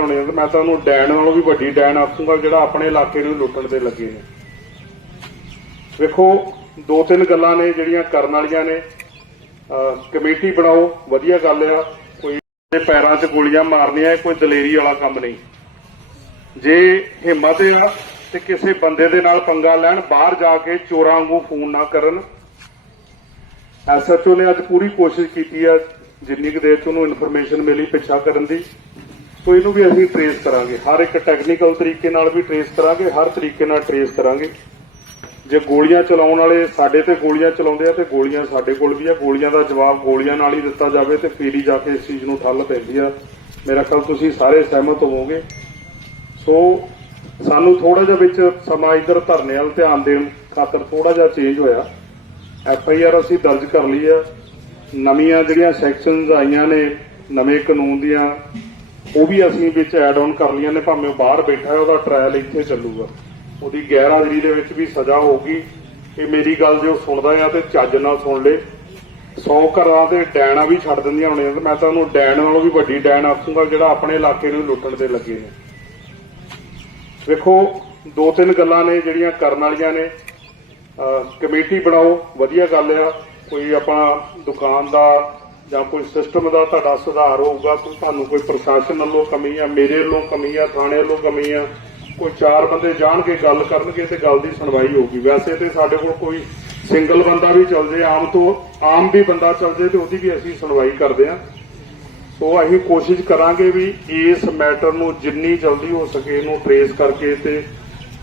ਹੋਣੇ ਆ ਤੇ ਮੈਂ ਤਾਂ ਉਹਨੂੰ ਡੈਣ ਨਾਲੋਂ ਵੀ ਵੱਡੀ ਡੈਣ ਆਖੂੰਗਾ ਜਿਹੜਾ ਆਪਣੇ ਇਲਾਕੇ ਨੂੰ ਲੁੱਟਣ ਦੇ ਲੱਗੇ ਨੇ ਵੇਖੋ, ਦੋ ਤਿੰਨ ਗੱਲਾਂ ਨੇ ਜਿਹੜੀਆਂ ਕਰਨ ਵਾਲੀਆਂ ਨੇ। ਕਮੇਟੀ ਬਣਾਓ, ਵਧੀਆ ਗੱਲ ਆ। ਕੋਈ ਦੇ ਪੈਰਾਂ 'ਚ ਗੋਲੀਆਂ ਮਾਰਨੀਆਂ, ਕੋਈ ਦਲੇਰੀ ਵਾਲਾ ਕੰਮ ਨਹੀਂ। ਜੇ ਹਿੰਮਤ ਆ ਤੇ ਕਿਸੇ ਬੰਦੇ ਦੇ ਨਾਲ ਪੰਗਾ ਲੈਣ, ਬਾਹਰ ਜਾ ਕੇ ਚੋਰਾਂ ਵਾਂਗੂ ਫੋਨ ਨਾ ਕਰਨ। ਐਸਐਚਓ ਨੇ ਅੱਜ ਪੂਰੀ ਕੋਸ਼ਿਸ਼ ਕੀਤੀ ਆ, ਜਿੰਨੀ ਕੁ ਦੇਰ ਚ ਉਹਨੂੰ ਇਨਫੋਰਮੇਸ਼ਨ ਮਿਲੀ ਪਿੱਛਾ ਕਰਨ ਦੀ। ਸੋ ਇਹਨੂੰ ਵੀ ਅਸੀਂ ਟਰੇਸ ਕਰਾਂਗੇ। ਹਰ ਇੱਕ ਟੈਕਨੀਕਲ ਤਰੀਕੇ ਨਾਲ ਵੀ ਟਰੇਸ ਕਰਾਂਗੇ, ਹਰ ਤਰੀਕੇ ਨਾਲ ਟਰੇਸ ਕਰਾਂਗੇ। ਜੇ ਗੋਲੀਆਂ ਚਲਾਉਣ ਵਾਲੇ ਸਾਡੇ ਤੇ ਗੋਲੀਆਂ ਚਲਾਉਂਦੇ ਆ ਤੇ ਗੋਲੀਆਂ ਸਾਡੇ ਕੋਲ ਵੀ ਆ। ਗੋਲੀਆਂ ਦਾ ਜਵਾਬ ਗੋਲੀਆਂ ਨਾਲ ਹੀ ਦਿੱਤਾ ਜਾਵੇ ਤੇ ਫੇਰ ਹੀ ਜਾ ਕੇ ਇਸ ਚੀਜ਼ ਨੂੰ ਠੱਲ ਪੈਂਦੀ ਆ। ਮੇਰਾ ਖਿਆਲ ਤੁਸੀਂ ਸਾਰੇ ਸਹਿਮਤ ਹੋਵੋਗੇ। ਸੋ ਸਾਨੂੰ ਥੋੜਾ ਜਿਹਾ ਵਿੱਚ ਸਮਾਂ ਇਧਰ ਧਰਨੇ ਵੱਲ ਧਿਆਨ ਦੇਣ ਖਾਤਰ ਥੋੜਾ ਜਿਹਾ ਚੇਂਜ ਹੋਇਆ। ਐਫ ਆਈ ਆਰ ਅਸੀਂ ਦਰਜ ਕਰ ਲਈ ਆ। ਨਵੀਆਂ ਜਿਹੜੀਆਂ ਸੈਕਸ਼ਨਸ ਆਈਆਂ ਨੇ, ਨਵੇਂ ਕਾਨੂੰਨ ਦੀਆਂ ਉਹ ਵੀ ਅਸੀਂ ਵਿੱਚ ਐਡ ਆਨ ਕਰ ਲਈਆਂ ਨੇ, ਭਾਵੇਂ ਉਹ ਬਾਹਰ ਬੈਠਾ ਹੈ, ਉਹਦਾ ਟ੍ਰਾਇਲ ਇੱਥੇ ਚੱਲੂਗਾ। ਉਹਦੀ ਗੈਰ ਹਾਜ਼ਰੀ ਦੇ ਵਿੱਚ ਵੀ ਸਜ਼ਾ ਹੋਊਗੀ। ਇਹ ਮੇਰੀ ਗੱਲ ਜੇ ਉਹ ਸੁਣਦਾ ਆ ਤੇ ਚੱਜ ਨਾਲ ਸੁਣ ਲੇ। 100 ਘਰਾਂ ਤੇ ਡੈਣਾ ਵੀ ਛੱਡ ਦਿੰਦੀਆਂ ਹੋਣੀਆਂ। ਤੇ ਮੈਂ ਤਾਂ ਉਹਨੂੰ ਡੈਣ ਨਾਲੋਂ ਵੀ ਵੱਡੀ ਡੈਣ ਆਖੂੰਗਾ, ਜਿਹੜਾ ਆਪਣੇ ਇਲਾਕੇ ਨੂੰ ਲੁੱਟਣ ਤੇ ਲੱਗੇ ਨੇ। ਵੇਖੋ ਦੋ ਤਿੰਨ ਗੱਲਾਂ ਨੇ ਜਿਹੜੀਆਂ ਕਰਨ ਵਾਲੀਆਂ ਨੇ। ਕਮੇਟੀ ਬਣਾਓ, ਵਧੀਆ ਗੱਲ ਆ। ਕੋਈ ਆਪਣਾ ਦੁਕਾਨ ਦਾ ਜਾਂ ਕੋਈ ਸਿਸਟਮ ਦਾ ਤੁਹਾਡਾ ਸੁਧਾਰ ਹੋਊਗਾ, ਕੋਈ ਤੁਹਾਨੂੰ ਕੋਈ ਪ੍ਰਸ਼ਾਸਨ ਵੱਲੋਂ ਕਮੀ ਆ, ਮੇਰੇ ਵੱਲੋਂ ਕਮੀ ਆ, ਥਾਣੇ ਵੱਲੋਂ ਕਮੀ ਆ, ਕੋਈ ਚਾਰ ਬੰਦੇ ਜਾਣਗੇ, ਗੱਲ ਕਰਨਗੇ ਤੇ ਗੱਲ ਦੀ ਸੁਣਵਾਈ ਹੋਊਗੀ। ਵੈਸੇ ਤੇ ਸਾਡੇ ਕੋਲ ਕੋਈ ਸਿੰਗਲ ਬੰਦਾ ਵੀ ਚੱਲ ਜੇ ਆਮ ਤੋਂ ਆਮ ਵੀ ਬੰਦਾ ਚੱਲ ਜੇ ਤੇ ਉਹਦੀ ਵੀ ਅਸੀਂ ਸੁਣਵਾਈ ਕਰਦੇ ਆ। ਸੋ ਅਸੀਂ ਕੋਸ਼ਿਸ਼ ਕਰਾਂਗੇ ਵੀ ਇਸ ਮੈਟਰ ਨੂੰ ਜਿੰਨੀ ਜਲਦੀ ਹੋ ਸਕੇ ਇਹਨੂੰ ਟ੍ਰੇਸ ਕਰਕੇ ਤੇ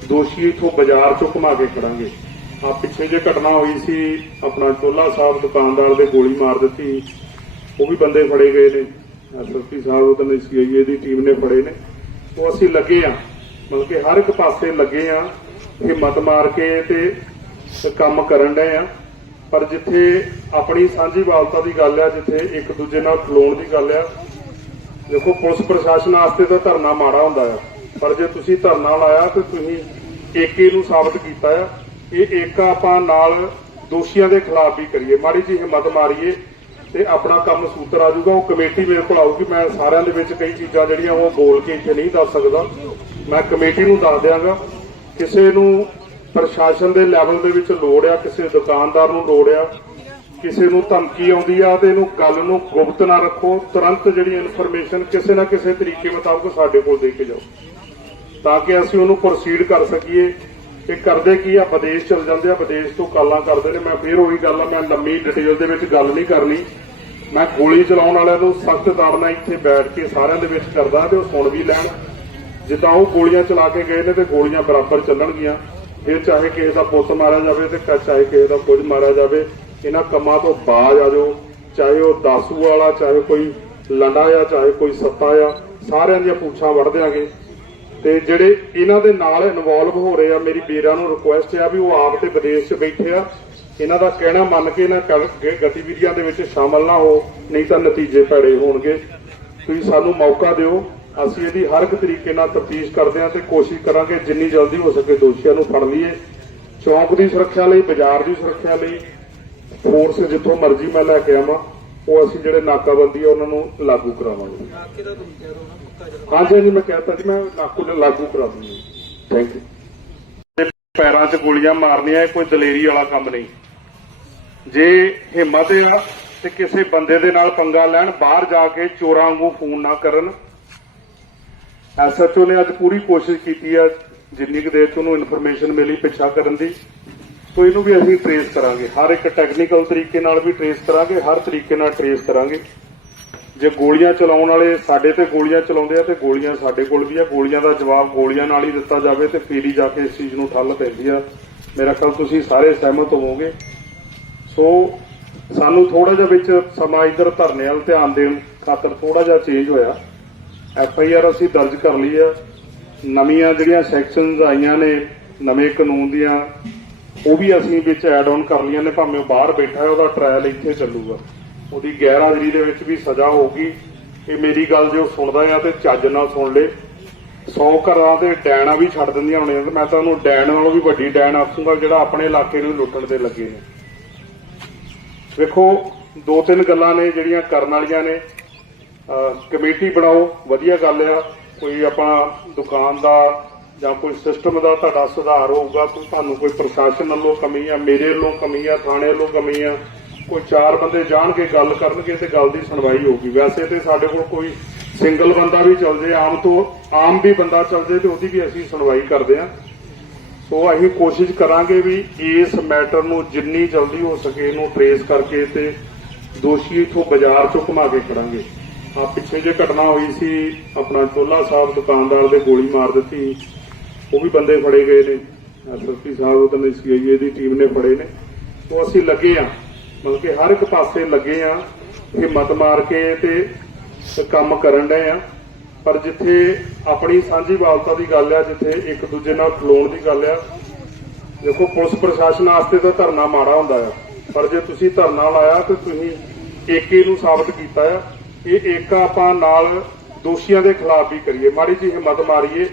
ਦੋਸ਼ੀ ਇਥੋਂ ਬਾਜ਼ਾਰ ਚੋਂ ਘੁਮਾ ਕੇ ਕਰਾਂਗੇ ਆ ਪਿੱਛੇ ਜੇ ਘਟਨਾ ਹੋਈ ਸੀ, ਆਪਣਾ ਚੋਲਾ ਸਾਹਿਬ ਦੁਕਾਨਦਾਰ ਦੇ ਗੋਲੀ ਮਾਰ ਦਿੱਤੀ। ਉਹ ਵੀ ਬੰਦੇ ਫੜੇ ਗਏ ਨੇ। ਐਸਐਸਪੀ ਸਾਹਿਬ ਉਹ ਤਾਂ ਸੀਆਈਏ ਦੀ ਟੀਮ ਨੇ ਫੜੇ ਨੇ। ਉਹ ਅਸੀਂ ਲੱਗੇ ਆ ਮਤਲਬ ਕਿ ਹਰ ਇੱਕ ਪਾਸੇ ਲੱਗੇ ਆ ਹਿੰਮਤ ਮਾਰ ਕੇ ਤੇ ਕੰਮ ਕਰਨ ਡਏ ਆ ਪਰ ਜਿੱਥੇ ਆਪਣੀ ਸਾਂਝੀ ਵਾਲਤਾ ਦੀ ਗੱਲ ਆ, ਜਿੱਥੇ ਇੱਕ ਦੂਜੇ ਨਾਲ ਖਲੋਣ ਦੀ ਗੱਲ ਆ, ਦੇਖੋ ਪੁਲਿਸ ਪ੍ਰਸ਼ਾਸਨ ਵਾਸਤੇ ਤਾਂ ਧਰਨਾ ਮਾੜਾ ਹੁੰਦਾ ਆ। ਪਰ ਜੇ ਤੁਸੀਂ ਧਰਨਾ ਲਾਇਆ ਤੇ ਤੁਸੀਂ ਏਕੇ ਨੂੰ ਸਾਬਤ ਕੀਤਾ ਆ। ਇਹ ਏਕਾ ਆਪਾਂ ਨਾਲ ਦੋਸ਼ੀਆਂ ਦੇ ਖਿਲਾਫ ਵੀ ਕਰੀਏ। ਮਾੜੀ ਜੀ ਹਿੰਮਤ ਮਾਰੀਏ। ਤੇ ਆਪਣਾ ਕੰਮ ਸੂਤਰ ਆ ਜਾਊਗਾ, ਉਹ ਕਮੇਟੀ ਮੇਰੇ ਕੋਲ ਆਊਗੀ, ਮੈਂ ਸਾਰਿਆਂ ਦੇ ਵਿੱਚ ਕਈ ਚੀਜ਼ਾਂ ਜਿਹੜੀਆਂ ਉਹ ਬੋਲ ਕੇ ਇੱਥੇ ਨਹੀਂ ਦੱਸ ਸਕਦਾ। ਮੈਂ ਕਮੇਟੀ ਨੂੰ ਦੱਸ ਦਿਆਂਗਾ, ਕਿਸੇ ਨੂੰ ਪ੍ਰਸ਼ਾਸਨ ਦੇ ਲੈਵਲ ਦੇ ਵਿੱਚ ਲੋੜ ਆ, ਕਿਸੇ ਦੁਕਾਨਦਾਰ ਨੂੰ ਲੋੜ ਆ, ਕਿਸੇ ਨੂੰ ਧਮਕੀ ਆਉਂਦੀ ਆ ਤੇ ਇਹਨੂੰ ਗੱਲ ਨੂੰ ਗੁਪਤ ਨਾ ਰੱਖੋ, ਤੁਰੰਤ ਜਿਹੜੀ ਇਨਫੋਰਮੇਸ਼ਨ ਕਿਸੇ ਨਾ ਕਿਸੇ ਤਰੀਕੇ ਮੁਤਾਬਕ ਸਾਡੇ ਕੋਲ ਦੇ ਕੇ ਜਾਓ, ਤਾਂ ਕਿ ਅਸੀਂ ਉਹਨੂੰ ਪ੍ਰੋਸੀਡ ਕਰ ਸਕੀਏ। ਤੇ ਕਰਦੇ ਕੀ ਆ? ਵਿਦੇਸ਼ ਚਲ ਜਾਂਦੇ ਆ, ਵਿਦੇਸ਼ ਤੋਂ ਕਾਲਾਂ ਕਰਦੇ ਨੇ। ਮੈਂ ਫੇਰ ਉਹੀ ਗੱਲ ਆ, ਮੈਂ ਲੰਮੀ ਡਿਟੇਲ ਦੇ ਵਿੱਚ ਗੱਲ ਨਹੀਂ ਕਰਨੀ। ਮੈਂ ਗੋਲੀ ਚਲਾਉਣ ਵਾਲਿਆਂ ਨੂੰ ਸਖਤ ਤਾੜਨਾ ਇੱਥੇ ਬੈਠ ਕੇ ਸਾਰਿਆਂ ਦੇ ਵਿੱਚ ਕਰਦਾ ਤੇ ਉਹ ਸੁਣ ਵੀ ਲੈਣ। ਜਿੱਦਾਂ ਉਹ ਗੋਲੀਆਂ ਚਲਾ ਕੇ ਗਏ ਨੇ ਤੇ ਗੋਲੀਆਂ ਬਰਾਬਰ ਚੱਲਣਗੀਆਂ। ਫਿਰ ਚਾਹੇ ਕਿਸੇ ਦਾ ਪੁੱਤ ਮਾਰਿਆ ਜਾਵੇ ਤੇ ਚਾਹੇ ਕਿਸੇ ਦਾ ਕੁਝ ਮਾਰਿਆ ਜਾਵੇ, ਇਹਨਾਂ ਕੰਮਾਂ ਤੋਂ ਬਾਜ ਆ ਜਾਓ। ਚਾਹੇ ਉਹ ਦਾਸੂ ਵਾਲਾ, ਚਾਹੇ ਕੋਈ ਲੰਡਾ ਆ, ਚਾਹੇ ਕੋਈ ਸੱਤਾ ਆ, ਸਾਰਿਆਂ ਦੀਆਂ ਪੁੱਛਾਂ ਵੜ ਦਿਆਂਗੇ। ਤੇ ਜਿਹੜੇ ਇਹਨਾਂ ਦੇ ਨਾਲ ਇਨਵੋਲਵ ਹੋ ਰਹੇ ਆ, ਮੇਰੀ ਵੀਰਾਂ ਨੂੰ ਰਿਕੁਐਸਟ ਆ ਵੀ ਉਹ ਆਪ ਤੇ ਵਿਦੇਸ਼ 'ਚ ਬੈਠੇ ਆ। ਇਹਨਾਂ ਦਾ ਕਹਿਣਾ ਮੰਨ ਕੇ ਇਹਨਾਂ ਗਤੀਵਿਧੀਆਂ ਦੇ ਵਿੱਚ ਸ਼ਾਮਲ ਨਾ ਹੋ, ਨਹੀਂ ਤਾਂ ਨਤੀਜੇ ਭੈੜੇ ਹੋਣਗੇ। ਤੁਸੀਂ ਸਾਨੂੰ ਮੌਕਾ ਦਿਓ, ਅਸੀਂ ਇਹਦੀ ਹਰ ਇੱਕ ਤਰੀਕੇ ਨਾਲ ਤਫਤੀਸ਼ ਕਰਦੇ ਹਾਂ ਤੇ ਕੋਸ਼ਿਸ਼ ਕਰਾਂਗੇ ਜਿੰਨੀ ਜਲਦੀ ਹੋ ਸਕੇ ਦੋਸ਼ੀਆਂ ਨੂੰ ਫੜ ਲਈਏ। ਚੌਂਕ ਦੀ ਸੁਰੱਖਿਆ ਲਈ, ਬਾਜ਼ਾਰ ਦੀ ਸੁਰੱਖਿਆ ਲਈ ਫੋਰਸ ਜਿੱਥੋਂ ਮਰਜ਼ੀ ਮੈਂ ਲੈ ਕੇ ਆਵਾਂ, ਉਹ ਅਸੀਂ ਜਿਹੜੇ ਨਾਕਾਬੰਦੀ ਆ, ਉਹਨਾਂ ਨੂੰ ਲਾਗੂ ਕਰਾਵਾਂਗੇ। ਨਾਕੇ ਦਾ ਤੁਸੀਂ ਕਹਿ ਰਹੇ ਹੋ ਹਾਂਜੀ ਹਾਂਜੀ, ਮੈਂ ਕਹਿਤਾ ਜੀ ਮੈਂ ਨਾਕੂ ਨੂੰ ਲਾਗੂ ਕਰਾ ਦੂੰਗਾ। ਥੈਂਕ ਯੂ ਪੈਰਾਂ 'ਚ ਗੋਲੀਆਂ ਮਾਰਨੀਆਂ ਕੋਈ ਦਲੇਰੀ ਵਾਲਾ ਕੰਮ ਨਹੀਂ। ਜੇ ਹਿੰਮਤ ਆ ਤੇ ਕਿਸੇ ਬੰਦੇ ਦੇ ਨਾਲ ਪੰਗਾ ਲੈਣ, ਬਾਹਰ ਜਾ ਕੇ ਚੋਰਾਂ ਵਾਂਗੂ ਫੋਨ ਨਾ ਕਰਨ। ਐਸਐਚਓ ਨੇ ਅੱਜ ਪੂਰੀ ਕੋਸ਼ਿਸ਼ ਕੀਤੀ ਆ, ਜਿੰਨੀ ਕੁ ਦੇਰ ਚ ਉਹਨੂੰ ਇਨਫੋਰਮੇਸ਼ਨ ਮਿਲੀ ਪਿੱਛਾ ਕਰਨ ਦੀ। ਸੋ ਇਹਨੂੰ ਵੀ ਅਸੀਂ ਟਰੇਸ ਕਰਾਂਗੇ। ਹਰ ਇੱਕ ਟੈਕਨੀਕਲ ਤਰੀਕੇ ਨਾਲ ਵੀ ਟ੍ਰੇਸ ਕਰਾਂਗੇ, ਹਰ ਤਰੀਕੇ ਨਾਲ ਟਰੇਸ ਕਰਾਂਗੇ। ਜੇ ਗੋਲੀਆਂ ਚਲਾਉਣ ਵਾਲੇ ਸਾਡੇ ਤੇ ਗੋਲੀਆਂ ਚਲਾਉਂਦੇ ਆ ਤੇ ਗੋਲੀਆਂ ਸਾਡੇ ਕੋਲ ਵੀ ਆ, ਗੋਲੀਆਂ ਦਾ ਜਵਾਬ ਗੋਲੀਆਂ ਨਾਲ ਹੀ ਦਿੱਤਾ ਜਾਵੇ ਤੇ ਫਿਰ ਹੀ ਜਾ ਕੇ ਇਸ ਚੀਜ਼ ਨੂੰ ਠੱਲ ਪੈਂਦੀ ਆ। ਮੇਰਾ ਖਿਆਲ ਤੁਸੀਂ ਸਾਰੇ ਸਹਿਮਤ ਹੋਵੋਗੇ। ਸੋ ਸਾਨੂੰ ਥੋੜਾ ਜਿਹਾ ਵਿੱਚ ਸਮਾਂ ਇਧਰ ਧਰਨੇ ਵੱਲ ਧਿਆਨ ਦੇਣ ਖਾਤਰ ਥੋੜਾ ਜਿਹਾ ਚੇਂਜ ਹੋਇਆ। ਐਫ ਆਈ ਆਰ ਅਸੀਂ ਦਰਜ ਕਰ ਲਈ ਆ। ਨਵੀਆਂ ਜਿਹੜੀਆਂ ਸੈਕਸ਼ਨਸ ਆਈਆਂ ਨੇ, ਨਵੇਂ ਕਾਨੂੰਨ ਦੀਆਂ, ਉਹ ਵੀ ਅਸੀਂ ਵਿੱਚ ਐਡ ਆਨ ਕਰ ਲਈਆਂ ਨੇ, ਭਾਵੇਂ ਉਹ ਬਾਹਰ ਬੈਠਾ ਹੈ, ਉਹਦਾ ਟ੍ਰਾਇਲ ਇੱਥੇ ਚੱਲੂਗਾ। ਉਹਦੀ ਗੈਰ ਹਾਜ਼ਰੀ ਦੇ ਵਿੱਚ ਵੀ ਸਜ਼ਾ ਹੋਊਗੀ ਇਹ ਮੇਰੀ ਗੱਲ ਜੇ ਉਹ ਸੁਣਦਾ ਆ ਤੇ ਚੱਜ ਨਾਲ ਸੁਣ ਲੇ। 100 ਘਰਾਂ ਤੇ ਡੈਣਾ ਵੀ ਛੱਡ ਦਿੰਦੀਆਂ ਹੋਣੀਆਂ ਤੇ ਮੈਂ ਤਾਂ ਉਹਨੂੰ ਡੈਣ ਨਾਲੋਂ ਵੀ ਵੱਡੀ ਡੈਣ ਆਖੂੰਗਾ ਜਿਹੜਾ ਆਪਣੇ ਇਲਾਕੇ ਨੂੰ ਲੁੱਟਣ ਦੇ ਲੱਗੇ ਨੇ। ਵੇਖੋ, ਦੋ ਤਿੰਨ ਗੱਲਾਂ ਨੇ ਜਿਹੜੀਆਂ ਕਰਨ ਵਾਲੀਆਂ ਨੇ। ਕਮੇਟੀ ਬਣਾਓ, ਵਧੀਆ ਗੱਲ ਆ। ਕੋਈ ਆਪਾਂ ਦੁਕਾਨ ਦਾ ਜਾਂ ਕੋਈ ਸਿਸਟਮ ਦਾ ਤੁਹਾਡਾ ਸੁਧਾਰ ਹੋਊਗਾ ਤੁਹਾਨੂੰ ਕੋਈ ਪ੍ਰਸ਼ਾਸਨ ਵੱਲੋਂ ਕਮੀ ਆ, ਮੇਰੇ ਵੱਲੋਂ ਕਮੀ ਆ, ਥਾਣੇ ਵੱਲੋਂ ਕਮੀ ਆ। ਕੋਈ ਚਾਰ ਬੰਦੇ ਜਾਣਗੇ, ਗੱਲ ਕਰਨਗੇ ਤੇ ਗੱਲ ਦੀ ਸੁਣਵਾਈ ਹੋਊਗੀ। ਵੈਸੇ ਤੇ ਸਾਡੇ ਕੋਲ ਕੋਈ ਸਿੰਗਲ ਬੰਦਾ ਵੀ ਚੱਲ ਜੇ, ਆਮ ਤੋਂ ਆਮ ਵੀ ਬੰਦਾ ਚੱਲ ਜੇ ਤੇ ਉਹਦੀ ਵੀ ਅਸੀਂ ਸੁਣਵਾਈ ਕਰਦੇ ਆ ਸੋ ਅਸੀਂ ਕੋਸ਼ਿਸ਼ ਕਰਾਂਗੇ ਵੀ ਇਸ ਮੈਟਰ ਨੂੰ ਜਿੰਨੀ ਜਲਦੀ ਹੋ ਸਕੇ ਇਹਨੂੰ ਟਰੇਸ ਕਰਕੇ ਤੇ ਦੋਸ਼ੀ ਇਥੋਂ ਬਾਜ਼ਾਰ ਚੋਂ ਘੁਮਾ ਕੇ ਖੜਾਂਗੇ ਆ ਪਿੱਛੇ ਜੇ ਘਟਨਾ ਹੋਈ ਸੀ, ਆਪਣਾ ਚੋਲਾ ਸਾਹਿਬ ਦੁਕਾਨਦਾਰ ਦੇ ਗੋਲੀ ਮਾਰ ਦਿੱਤੀ। ਉਹ ਵੀ ਬੰਦੇ ਫੜੇ ਗਏ ਨੇ। ਐਸਐਸਪੀ ਸਾਹਿਬ ਉਹ ਤਾਂ ਸੀਆਈਏ ਦੀ ਟੀਮ ਨੇ ਫੜੇ ਨੇ। ਸੋ ਅਸੀਂ ਲੱਗੇ ਆ ਮਤਲਬ ਹਰ ਇੱਕ ਪਾਸੇ ਲੱਗੇ ਆ ਹਿੰਮਤ ਮਾਰ ਕੇ ਤੇ ਕੰਮ ਕਰਨ ਡਏ ਆ। ਪਰ ਜਿੱਥੇ ਆਪਣੀ ਸਾਂਝੀ ਵਾਲਤਾ ਦੀ ਗੱਲ ਆ, ਜਿੱਥੇ ਇੱਕ ਦੂਜੇ ਨਾਲ ਖਲੋਣ ਦੀ ਗੱਲ ਆ, ਦੇਖੋ ਪੁਲਿਸ ਪ੍ਰਸ਼ਾਸਨ ਵਾਸਤੇ ਤਾਂ ਧਰਨਾ ਮਾੜਾ ਹੁੰਦਾ ਆ। ਪਰ ਜੇ ਤੁਸੀਂ ਧਰਨਾ ਲਾਇਆ ਤੇ ਤੁਸੀਂ ਏਕੇ ਨੂੰ ਸਾਬਤ ਕੀਤਾ ਆ। ਇਹ ਏਕਾ ਆਪਾਂ ਨਾਲ ਦੋਸ਼ੀਆਂ ਦੇ ਖਿਲਾਫ ਵੀ ਕਰੀਏ। ਮਾੜੀ ਜੀ ਹਿੰਮਤ ਮਾਰੀਏ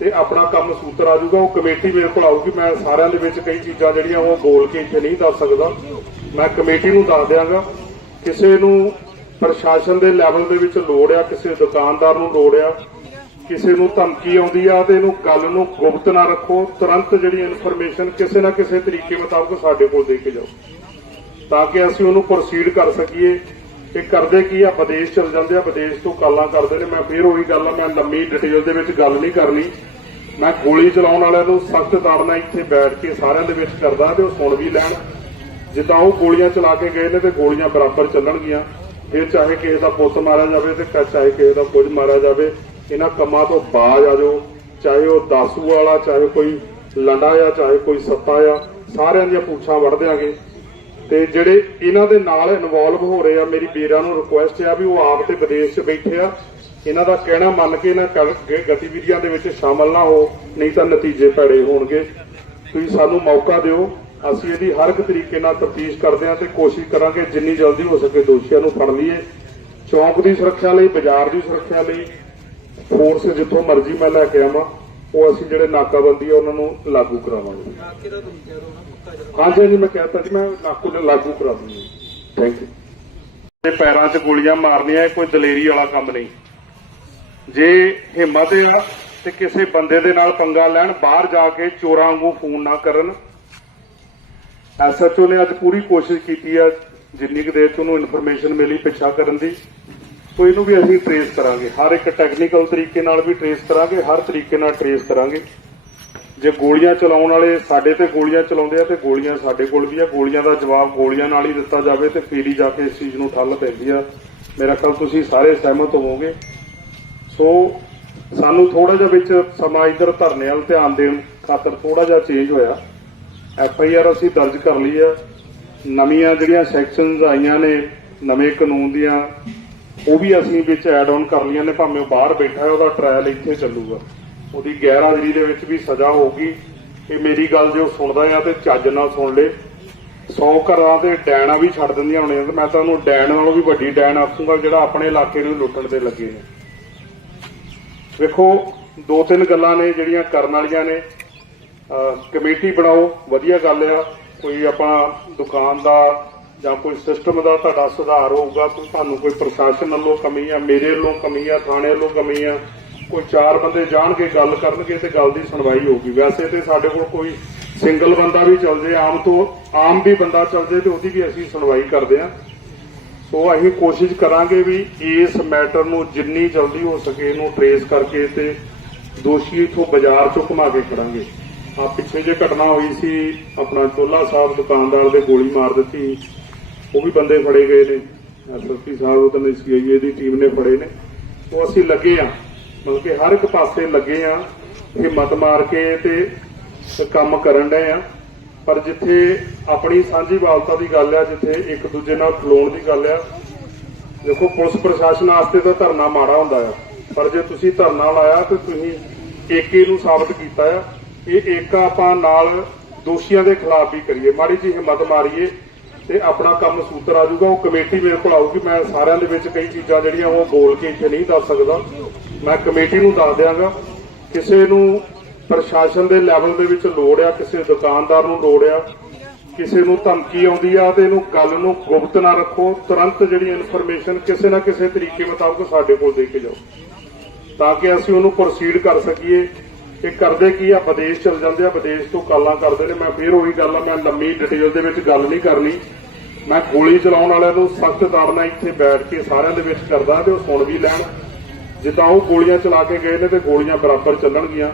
ਤੇ ਆਪਣਾ ਕੰਮ ਸੂਤਰ ਆ ਜਾਊਗਾ। ਉਹ ਕਮੇਟੀ ਮੇਰੇ ਕੋਲ ਆਊਗੀ। ਮੈਂ ਸਾਰਿਆਂ ਦੇ ਵਿੱਚ ਕਈ ਚੀਜ਼ਾਂ ਜਿਹੜੀਆਂ ਉਹ ਬੋਲ ਕੇ ਇੱਥੇ ਨਹੀਂ ਦੱਸ ਸਕਦਾ। ਮੈਂ ਕਮੇਟੀ ਨੂੰ ਦੱਸ ਦਿਆਂਗਾ, ਕਿਸੇ ਨੂੰ ਪ੍ਰਸ਼ਾਸਨ ਦੇ ਲੈਵਲ ਦੇ ਵਿੱਚ ਲੋੜ ਆ, ਕਿਸੇ ਦੁਕਾਨਦਾਰ ਨੂੰ ਲੋੜ ਆ, ਕਿਸੇ ਨੂੰ ਧਮਕੀ ਆਉਂਦੀ ਆ ਤੇ ਇਹਨੂੰ ਗੱਲ ਨੂੰ ਗੁਪਤ ਨਾ ਰੱਖੋ, ਤੁਰੰਤ ਜਿਹੜੀ ਇਨਫੋਰਮੇਸ਼ਨ ਕਿਸੇ ਨਾ ਕਿਸੇ ਤਰੀਕੇ ਮੁਤਾਬਕ ਸਾਡੇ ਕੋਲ ਦੇ ਕੇ ਜਾਓ, ਤਾਂ ਕਿ ਅਸੀਂ ਉਹਨੂੰ ਪ੍ਰੋਸੀਡ ਕਰ ਸਕੀਏ। ਇਹ ਕਰਦੇ ਕੀ ਆ, ਵਿਦੇਸ਼ ਚਲ ਜਾਂਦੇ ਆ, ਵਿਦੇਸ਼ ਤੋਂ ਕਾਲਾਂ ਕਰਦੇ ਨੇ, ਮੈਂ ਫੇਰ ਉਹੀ ਗੱਲ ਆ, ਮੈਂ ਲੰਮੀ ਡਿਟੇਲ ਦੇ ਵਿੱਚ ਗੱਲ ਨਹੀਂ ਕਰਨੀ। ਮੈਂ ਗੋਲੀ ਚਲਾਉਣ ਵਾਲਿਆਂ ਨੂੰ ਸਖਤ ਤਾੜਨਾ ਇੱਥੇ ਬੈਠ ਕੇ ਸਾਰਿਆਂ ਦੇ ਵਿੱਚ ਕਰਦਾ ਤੇ ਉਹ ਸੁਣ ਵੀ ਲੈਣ। ਜਿੱਦਾਂ ਉਹ ਗੋਲੀਆਂ ਚਲਾ ਕੇ ਗਏ ਨੇ ਤੇ ਗੋਲੀਆਂ ਬਰਾਬਰ ਚੱਲਣਗੀਆਂ, ਫਿਰ ਚਾਹੇ ਕਿਸੇ ਦਾ ਪੁੱਤ ਮਾਰਿਆ ਜਾਵੇ ਤੇ ਚਾਹੇ ਕਿਸੇ ਦਾ ਕੁਝ ਮਾਰਿਆ ਜਾਵੇ, ਇਹਨਾਂ ਕੰਮਾਂ ਤੋਂ ਬਾਜ ਆ ਜਾਓ ਚਾਹੇ ਉਹ ਦਾਸੂ ਵਾਲਾ, ਚਾਹੇ ਕੋਈ ਲੰਡਾ ਆ, ਚਾਹੇ ਕੋਈ ਸੱਤਾ ਆ, ਸਾਰਿਆਂ ਦੀਆਂ ਪੁੱਛਾਂ ਵੜ ਦਿਆਂਗੇ। ਤੇ ਜਿਹੜੇ ਇਹਨਾਂ ਦੇ ਨਾਲ ਇਨਵੋਲਵ ਹੋ ਰਹੇ ਆ, ਮੇਰੀ ਵੀਰਾਂ ਨੂੰ ਰਿਕੁਐਸਟ ਆ ਵੀ ਉਹ ਆਪ ਤੇ ਵਿਦੇਸ਼ 'ਚ ਬੈਠੇ ਆ। ਇਹਨਾਂ ਦਾ ਕਹਿਣਾ ਮੰਨ ਕੇ ਇਹਨਾਂ ਗਤੀਵਿਧੀਆਂ ਦੇ ਵਿੱਚ ਸ਼ਾਮਲ ਨਾ ਹੋ, ਨਹੀਂ ਤਾਂ ਨਤੀਜੇ ਭੈੜੇ ਹੋਣਗੇ। ਤੁਸੀਂ ਸਾਨੂੰ ਮੌਕਾ ਦਿਓ ਅਸੀਂ ਇਹਦੀ ਹਰ ਇੱਕ ਤਰੀਕੇ ਨਾਲ ਤਫਤੀਸ਼ ਕਰਦੇ ਹਾਂ ਤੇ ਕੋਸ਼ਿਸ਼ ਕਰਾਂਗੇ ਜਿੰਨੀ ਜਲਦੀ ਹੋ ਸਕੇ ਦੋਸ਼ੀਆਂ ਨੂੰ ਫੜ ਲਈਏ। ਚੌਂਕ ਦੀ ਸੁਰੱਖਿਆ ਲਈ, ਬਾਜ਼ਾਰ ਦੀ ਸੁਰੱਖਿਆ ਲਈ ਫੋਰਸ ਜਿੱਥੋਂ ਮਰਜ਼ੀ ਮੈਂ ਲੈ ਕੇ ਆਵਾਂ, ਉਹ ਅਸੀਂ ਜਿਹੜੇ ਨਾਕਾਬੰਦੀ ਆ ਉਹਨਾਂ ਨੂੰ ਲਾਗੂ ਕਰਾਵਾਂਗੇ। ਹਾਂਜੀ ਹਾਂਜੀ, ਮੈਂ ਕਹਿਤਾ ਜੀ, ਮੈਂ ਨਾਕੂ ਨੇ ਲਾਗੂ ਕਰਾ ਦੂੰਗੀ। ਥੈਂਕ ਯੂ ਤੇ ਪੈਰਾਂ 'ਚ ਗੋਲੀਆਂ ਮਾਰਨੀਆਂ ਕੋਈ ਦਲੇਰੀ ਵਾਲਾ ਕੰਮ ਨਹੀਂ। ਜੇ ਹਿੰਮਤ ਆ ਤੇ ਕਿਸੇ ਬੰਦੇ ਦੇ ਨਾਲ ਪੰਗਾ ਲੈਣ, ਬਾਹਰ ਜਾ ਕੇ ਚੋਰਾਂ ਵਾਂਗੂ ਫੋਨ ਨਾ ਕਰਨ ਐਸਐਚਓ ਨੇ ਅੱਜ ਪੂਰੀ ਕੋਸ਼ਿਸ਼ ਕੀਤੀ ਹੈ ਜਿੰਨੀ ਕੁ ਦੇਰ 'ਚ ਉਹਨੂੰ ਇਨਫੋਰਮੇਸ਼ਨ ਮਿਲੀ ਪਿੱਛਾ ਕਰਨ ਦੀ, ਸੋ ਇਹਨੂੰ ਵੀ ਅਸੀਂ ਟਰੇਸ ਕਰਾਂਗੇ। ਹਰ ਇੱਕ ਟੈਕਨੀਕਲ ਤਰੀਕੇ ਨਾਲ ਵੀ ਟਰੇਸ ਕਰਾਂਗੇ, ਹਰ ਤਰੀਕੇ ਨਾਲ ਟਰੇਸ ਕਰਾਂਗੇ। ਜੇ ਗੋਲੀਆਂ ਚਲਾਉਣ ਵਾਲੇ ਸਾਡੇ ਤੇ ਗੋਲੀਆਂ ਚਲਾਉਂਦੇ ਆ, ਤੇ ਗੋਲੀਆਂ ਸਾਡੇ ਕੋਲ ਵੀ ਆ। ਗੋਲੀਆਂ ਦਾ ਜਵਾਬ ਗੋਲੀਆਂ ਨਾਲ ਹੀ ਦਿੱਤਾ ਜਾਵੇ ਤੇ ਫੇਰ ਹੀ ਜਾ ਕੇ ਇਸ ਚੀਜ਼ ਨੂੰ ਠੱਲ ਪੈਂਦੀ ਆ। ਮੇਰਾ ਖਿਆਲ ਤੁਸੀਂ ਸਾਰੇ ਸਹਿਮਤ ਹੋਵੋਗੇ। ਸੋ ਸਾਨੂੰ ਥੋੜਾ ਜਿਹਾ ਵਿੱਚ ਸਮਾਂ ਇਧਰ ਧਰਨੇ ਵੱਲ ਧਿਆਨ ਦੇਣ ਖਾਤਰ ਥੋੜਾ ਜਿਹਾ ਚੇਂਜ ਹੋਇਆ। ਐਫ ਆਈ ਆਰ ਅਸੀਂ ਦਰਜ ਕਰ ਲਈ ਆ। ਨਵੀਆਂ ਜਿਹੜੀਆਂ ਸੈਕਸ਼ਨਸ ਆਈਆਂ ਨੇ, ਨਵੇਂ ਕਾਨੂੰਨ ਦੀਆਂ, ਉਹ ਵੀ ਅਸੀਂ ਵਿੱਚ ਐਡ ਆਨ ਕਰ ਲਈਆਂ ਨੇ, ਭਾਵੇਂ ਉਹ ਬਾਹਰ ਬੈਠਾ ਹੈ, ਉਹਦਾ ਟ੍ਰਾਇਲ ਇੱਥੇ ਚੱਲੂਗਾ। ਉਹਦੀ ਗੈਰ ਹਾਜ਼ਰੀ ਦੇ ਵਿੱਚ ਵੀ ਸਜ਼ਾ ਹੋਊਗੀ। ਇਹ ਮੇਰੀ ਗੱਲ ਜੇ ਉਹ ਸੁਣਦਾ ਆ ਤੇ ਚੱਜ ਨਾਲ ਸੁਣ ਲੇ। 100 ਘਰਾਂ ਤੇ ਡੈਣਾ ਵੀ ਛੱਡ ਦਿੰਦੀਆਂ ਹੋਣੀਆਂ ਤੇ ਮੈਂ ਤਾਂ ਉਹਨੂੰ ਡੈਣ ਨਾਲੋਂ ਵੀ ਵੱਡੀ ਡੈਣ ਆਖੂੰਗਾ, ਜਿਹੜਾ ਆਪਣੇ ਇਲਾਕੇ ਨੂੰ ਲੁੱਟਣ ਤੇ ਲੱਗੇ ਨੇ। ਵੇਖੋ, ਦੋ ਤਿੰਨ ਗੱਲਾਂ ਨੇ ਜਿਹੜੀਆਂ ਕਰਨ ਵਾਲੀਆਂ ਨੇ। ਕਮੇਟੀ ਬਣਾਓ, ਵਧੀਆ ਗੱਲ ਆ। ਕੋਈ ਆਪਾਂ ਦੁਕਾਨ ਦਾ ਜਾਂ ਕੋਈ ਸਿਸਟਮ ਦਾ ਤੁਹਾਡਾ ਸੁਧਾਰ ਹੋਊਗਾ ਤਾਂ ਤੁਹਾਨੂੰ ਕੋਈ ਪ੍ਰਸ਼ਾਸਨ ਵੱਲੋਂ ਕਮੀ ਆ, ਮੇਰੇ ਵੱਲੋਂ ਕਮੀ ਆ, ਥਾਣੇ ਵੱਲੋਂ ਕਮੀ ਆ, ਕੋਈ ਚਾਰ ਬੰਦੇ ਜਾਣਗੇ, ਗੱਲ ਕਰਨਗੇ ਤੇ ਗੱਲ ਦੀ ਸੁਣਵਾਈ ਹੋਊਗੀ। ਵੈਸੇ ਤੇ ਸਾਡੇ ਕੋਲ ਕੋਈ ਸਿੰਗਲ ਬੰਦਾ ਵੀ ਚੱਲ ਜੇ, ਆਮ ਤੋਂ ਆਮ ਵੀ ਬੰਦਾ ਚੱਲ ਜੇ ਤੇ ਉਹਦੀ ਵੀ ਅਸੀਂ ਸੁਣਵਾਈ ਕਰਦੇ ਆ। ਸੋ ਅਸੀਂ ਕੋਸ਼ਿਸ਼ ਕਰਾਂਗੇ ਵੀ ਇਸ ਮੈਟਰ ਨੂੰ ਜਿੰਨੀ ਜਲਦੀ ਹੋ ਸਕੇ ਇਹਨੂੰ ਟਰੇਸ ਕਰਕੇ ਤੇ ਦੋਸ਼ੀ ਇਥੋਂ ਬਾਜ਼ਾਰ ਚੋਂ ਘੁਮਾ ਕੇ ਕਰਾਂਗੇ ਆ ਪਿੱਛੇ ਜੇ ਘਟਨਾ ਹੋਈ ਸੀ, ਆਪਣਾ ਚੋਲਾ ਸਾਹਿਬ ਦੁਕਾਨਦਾਰ ਦੇ ਗੋਲੀ ਮਾਰ ਦਿੱਤੀ। ਉਹ ਵੀ ਬੰਦੇ ਫੜੇ ਗਏ ਨੇ। ਐਸਐਸਪੀ ਸਾਹਿਬ ਉਹ ਤਾਂ ਸੀਆਈਏ ਦੀ ਟੀਮ ਨੇ ਫੜੇ ਨੇ। ਉਹ ਅਸੀਂ ਲੱਗੇ ਆ ਮਤਲਬ ਕਿ ਹਰ ਇੱਕ ਪਾਸੇ ਲੱਗੇ ਆ ਹਿੰਮਤ ਮਾਰ ਕੇ ਤੇ ਕੰਮ ਕਰਨ ਡਏ ਆ ਪਰ ਜਿੱਥੇ ਆਪਣੀ ਸਾਂਝੀ ਵਾਲਤਾ ਦੀ ਗੱਲ ਆ, ਜਿੱਥੇ ਇੱਕ ਦੂਜੇ ਨਾਲ ਖਲੋਣ ਦੀ ਗੱਲ ਆ, ਦੇਖੋ ਪੁਲਿਸ ਪ੍ਰਸ਼ਾਸਨ ਵਾਸਤੇ ਤਾਂ ਧਰਨਾ ਮਾੜਾ ਹੁੰਦਾ ਆ। ਪਰ ਜੇ ਤੁਸੀਂ ਧਰਨਾ ਲਾਇਆ ਤੇ ਤੁਸੀਂ ਏਕੇ ਨੂੰ ਸਾਬਤ ਕੀਤਾ ਆ ਇਹ ਏਕਾ ਆਪਾਂ ਨਾਲ ਦੋਸ਼ੀਆਂ ਦੇ ਖਿਲਾਫ ਵੀ ਕਰੀਏ। ਮਾੜੀ ਜੀ ਹਿੰਮਤ ਮਾਰੀਏ ਤੇ ਆਪਣਾ ਕੰਮ ਸੂਤਰ ਆ ਜਾਊਗਾ। ਉਹ ਕਮੇਟੀ ਮੇਰੇ ਕੋਲ ਆਊਗੀ। ਮੈਂ ਸਾਰਿਆਂ ਦੇ ਵਿੱਚ ਕਈ ਚੀਜ਼ਾਂ ਜਿਹੜੀਆਂ ਉਹ ਬੋਲ ਕੇ ਇੱਥੇ ਨਹੀਂ ਦੱਸ ਸਕਦਾ। ਮੈਂ ਕਮੇਟੀ ਨੂੰ ਦੱਸ ਦਿਆਂਗਾ। ਕਿਸੇ ਨੂੰ ਪ੍ਰਸ਼ਾਸਨ ਦੇ ਲੈਵਲ ਦੇ ਵਿੱਚ ਲੋੜ ਆ, ਕਿਸੇ ਦੁਕਾਨਦਾਰ ਨੂੰ ਲੋੜ ਆ, ਕਿਸੇ ਨੂੰ ਧਮਕੀ ਆਉਂਦੀ ਆ ਤੇ ਇਹਨੂੰ ਗੱਲ ਨੂੰ ਗੁਪਤ ਨਾ ਰੱਖੋ। ਤੁਰੰਤ ਜਿਹੜੀ ਇਨਫੋਰਮੇਸ਼ਨ ਕਿਸੇ ਨਾ ਕਿਸੇ ਤਰੀਕੇ ਮੁਤਾਬਕ ਸਾਡੇ ਕੋਲ ਦੇ ਕੇ ਜਾਓ। ਤਾਂ ਕਿ ਅਸੀਂ ਉਹਨੂੰ ਪ੍ਰੋਸੀਡ ਕਰ ਸਕੀਏ। ਇਹ ਕਰਦੇ ਕੀ ਆ? ਵਿਦੇਸ਼ ਚਲ ਜਾਂਦੇ ਆ, ਵਿਦੇਸ਼ ਤੋਂ ਕਾਲਾਂ ਕਰਦੇ ਨੇ। ਮੈਂ ਫੇਰ ਉਹੀ ਗੱਲ ਆ, ਮੈਂ ਲੰਮੀ ਡਿਟੇਲ ਦੇ ਵਿੱਚ ਗੱਲ ਨਹੀਂ ਕਰਨੀ। ਮੈਂ ਗੋਲੀ ਚਲਾਉਣ ਵਾਲਿਆਂ ਨੂੰ ਸਖਤ ਤਾੜਨਾ ਇੱਥੇ ਬੈਠ ਕੇ ਸਾਰਿਆਂ ਦੇ ਵਿੱਚ ਕਰਦਾ ਤੇ ਉਹ ਸੁਣ ਵੀ ਲੈਣ। ਜਿੱਦਾਂ ਉਹ ਗੋਲੀਆਂ ਚਲਾ ਕੇ ਗਏ ਨੇ ਤੇ ਗੋਲੀਆਂ ਬਰਾਬਰ ਚੱਲਣਗੀਆਂ।